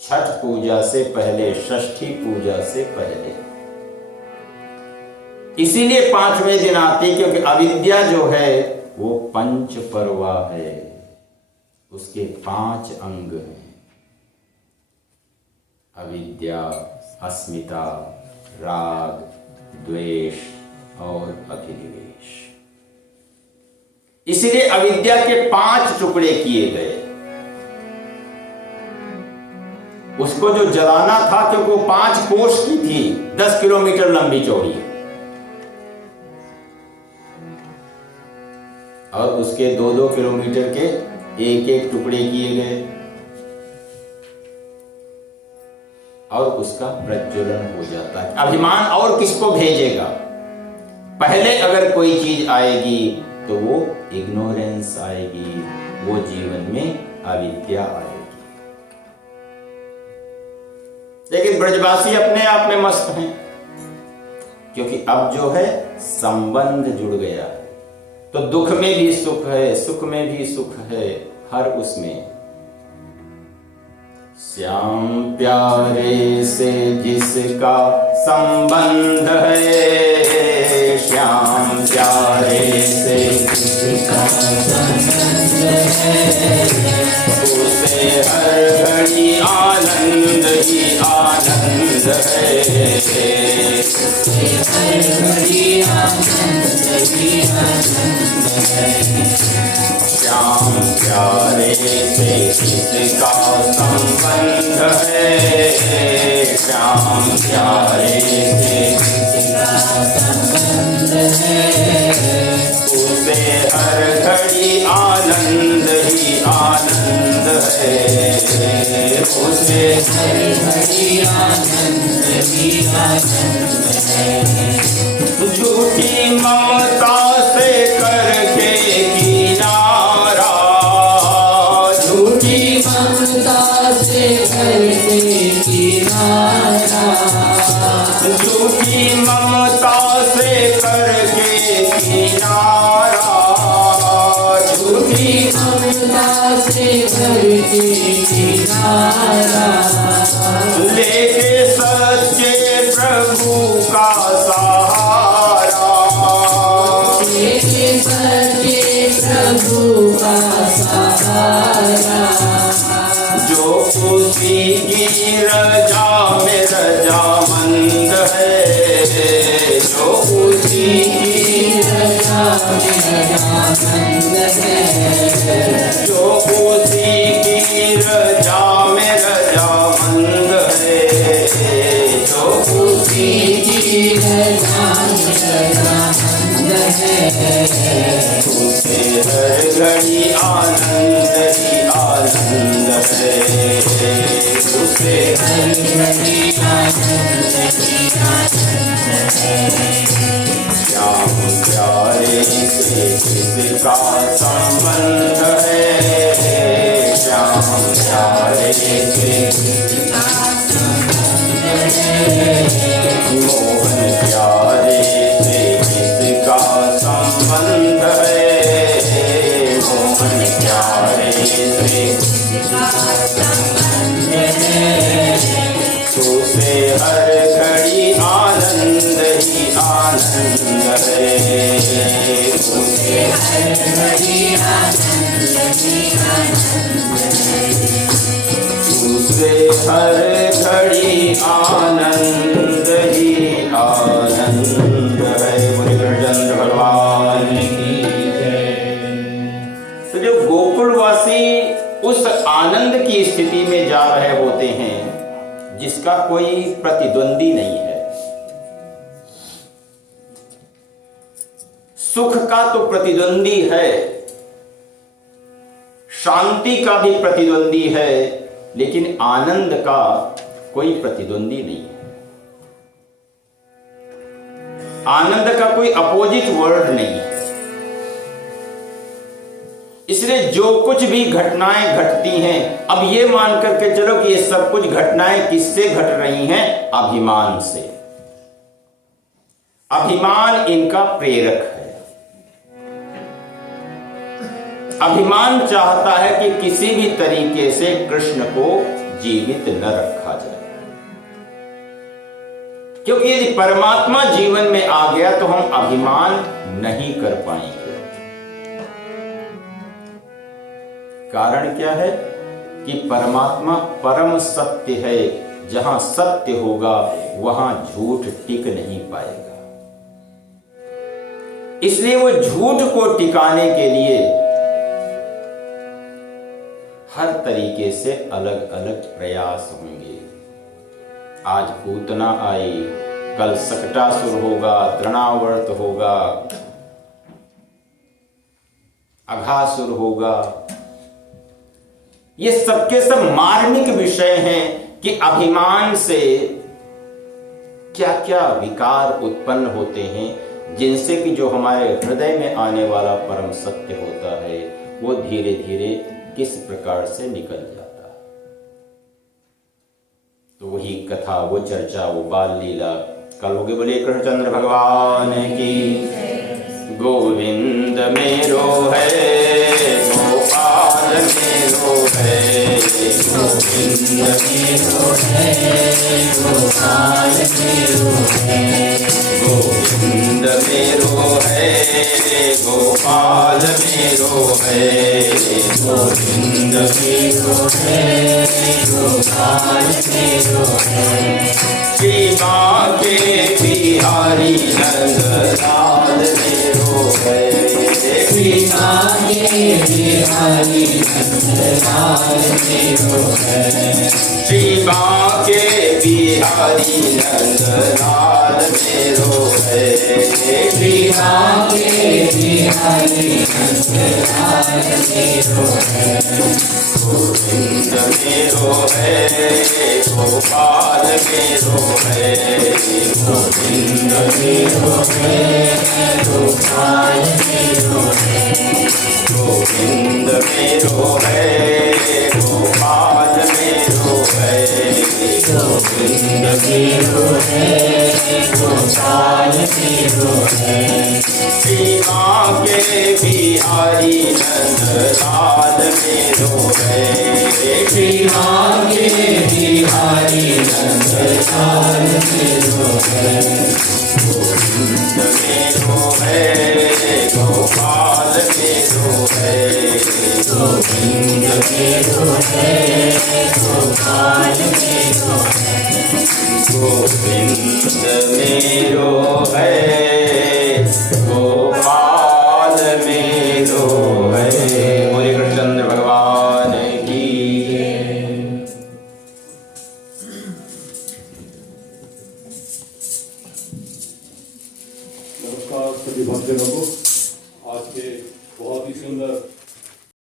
छठ पूजा से पहले, षष्ठी पूजा से पहले, इसीलिए 5वें दिन आती, क्योंकि अविद्या जो है वो पंच पर्वा है, उसके 5 अंग हैं। अविद्या, अस्मिता, राग, द्वेष और अभिनिवेश। इसीलिए अविद्या के 5 टुकड़े किए गए। उसको जो जलाना था, क्योंकि वो 5 कोष की थी, 10 किलोमीटर लंबी चौड़ी, और उसके 2-2 किलोमीटर के 1-1 टुकड़े किए गए, और उसका प्रज्वलन हो जाता है। अभिमान और किसको भेजेगा? पहले अगर कोई चीज आएगी तो वो इग्नोरेंस आएगी, वो जीवन में अविद्या आएगी। लेकिन ब्रजवासी अपने आप में मस्त हैं, क्योंकि अब जो है संबंध जुड़ गया है। तो दुख में भी सुख है, सुख में भी सुख है, हर उसमें। श्याम प्यारे से जिसका संबंध है, श्याम प्यारे से जिसका संबंध है, उसे हर घड़ी आनंद ही आनंद है, हर घड़ी आनंद ही आनंद है। श्याम प्यारे से जिसका संबंध है, श्याम प्यारे से जिसका संबंध है, उसे हर घड़ी आनंद ही आनंद है, उसे हर घड़ी आनंद ही आनंद है। झूठी ममता से करके किनारा, झूठी ममता से करके किनारा, झूठी ममता से करके किनारा, झूठी ममता से करके किनारा, लेके सच्चे प्रभु का सहारा, लेके सच्चे प्रभु का सहारा, जो खुशी की रजा में रजामंद है, जो खुशी की रजा में रजामंद है, जो खुशी की रजा में रजामंद है, जो खुशी की रजा में रजामंद है, उसे हर घड़ी आनंद ही आनंद है, उसे हर घड़ी आनंद ही आनंद है। श्याम प्यारे से किसका संबंध है, श्याम प्यारे से किसका संबंध है, मोहन प्यारे से किसका संबंध है, मोहन प्यारे से किसका संबंध है, तुझसे हर घड़ी आनंद ही आनंद है, तुझसे हर घड़ी आनंद ही आनंद है, तुझसे हर घड़ी आनंद ही आनंद है। बोले कृष्णचंद्र भगवान की जय। तो जो गोकुलवासी उस आनंद की स्थिति में जा रहे होते हैं जिसका कोई प्रतिद्वंदी नहीं है। सुख का तो प्रतिद्वंदी है, शांति का भी प्रतिद्वंदी है, लेकिन आनंद का कोई प्रतिद्वंदी नहीं है। आनंद का कोई अपोजिट वर्ड नहीं है। इसलिए जो कुछ भी घटनाएं घटती हैं, अब ये मान करके चलो कि ये सब कुछ घटनाएं किससे घट रही हैं? अभिमान से। अभिमान इनका प्रेरक है। अभिमान चाहता है कि किसी भी तरीके से कृष्ण को जीवित न रखा जाए, क्योंकि यदि परमात्मा जीवन में आ गया तो हम अभिमान नहीं कर पाएंगे। कारण क्या है कि परमात्मा परम सत्य है। जहां सत्य होगा वहां झूठ टिक नहीं पाएगा। इसलिए वो झूठ को टिकाने के लिए हर तरीके से अलग अलग प्रयास होंगे। आज पूतना आई, कल सकटासुर होगा, तृणावर्त होगा, अघासुर होगा। ये सबके सब मार्मिक विषय हैं कि अभिमान से क्या क्या विकार उत्पन्न होते हैं, जिनसे कि जो हमारे हृदय में आने वाला परम सत्य होता है वो धीरे धीरे किस प्रकार से निकल जाता है। तो वही कथा, वो चर्चा, वो बाल लीला कल होगी। बोले कृष्णचंद्र भगवान की। गोविंद मेरो है, गोपाल मेरो है, गोविंद मेरो है, गोपाल मेरो है, गोविंद मेरो है, गोपाल मेरो है, गोविंद मेरो है, गोपाल मेरो है, श्री बांके बिहारी नंदलाल मेरो है, श्री बांके बिहारी नंदलाल मेरो है, श्री बांके बिहारी नंदलाल मेरो है, श्री बांके बिहारी नंदलाल मेरो है, गोविंद मेरो है, गोपाल मेरो है, गोविंद मेरो है, गोपाल मेरो है, गोविंद मेरो है, गोपाल मेरो है, गोविंद मेरो है, गोपाल मेरो है, श्री बांके बिहारी नंदलाल मेरो है, श्री बांके बिहारी नंदलाल मेरो है, गोविंद मेरो है, गोपाल मेरो है, गोविंद मेरो है गोपाल मेरो है गोविंद मेरो है गोपाल मेरो है। बोले कृष्णचंद्र भगवान की। नमस्कार सभी भक्तजनों को। आज के बहुत ही सुंदर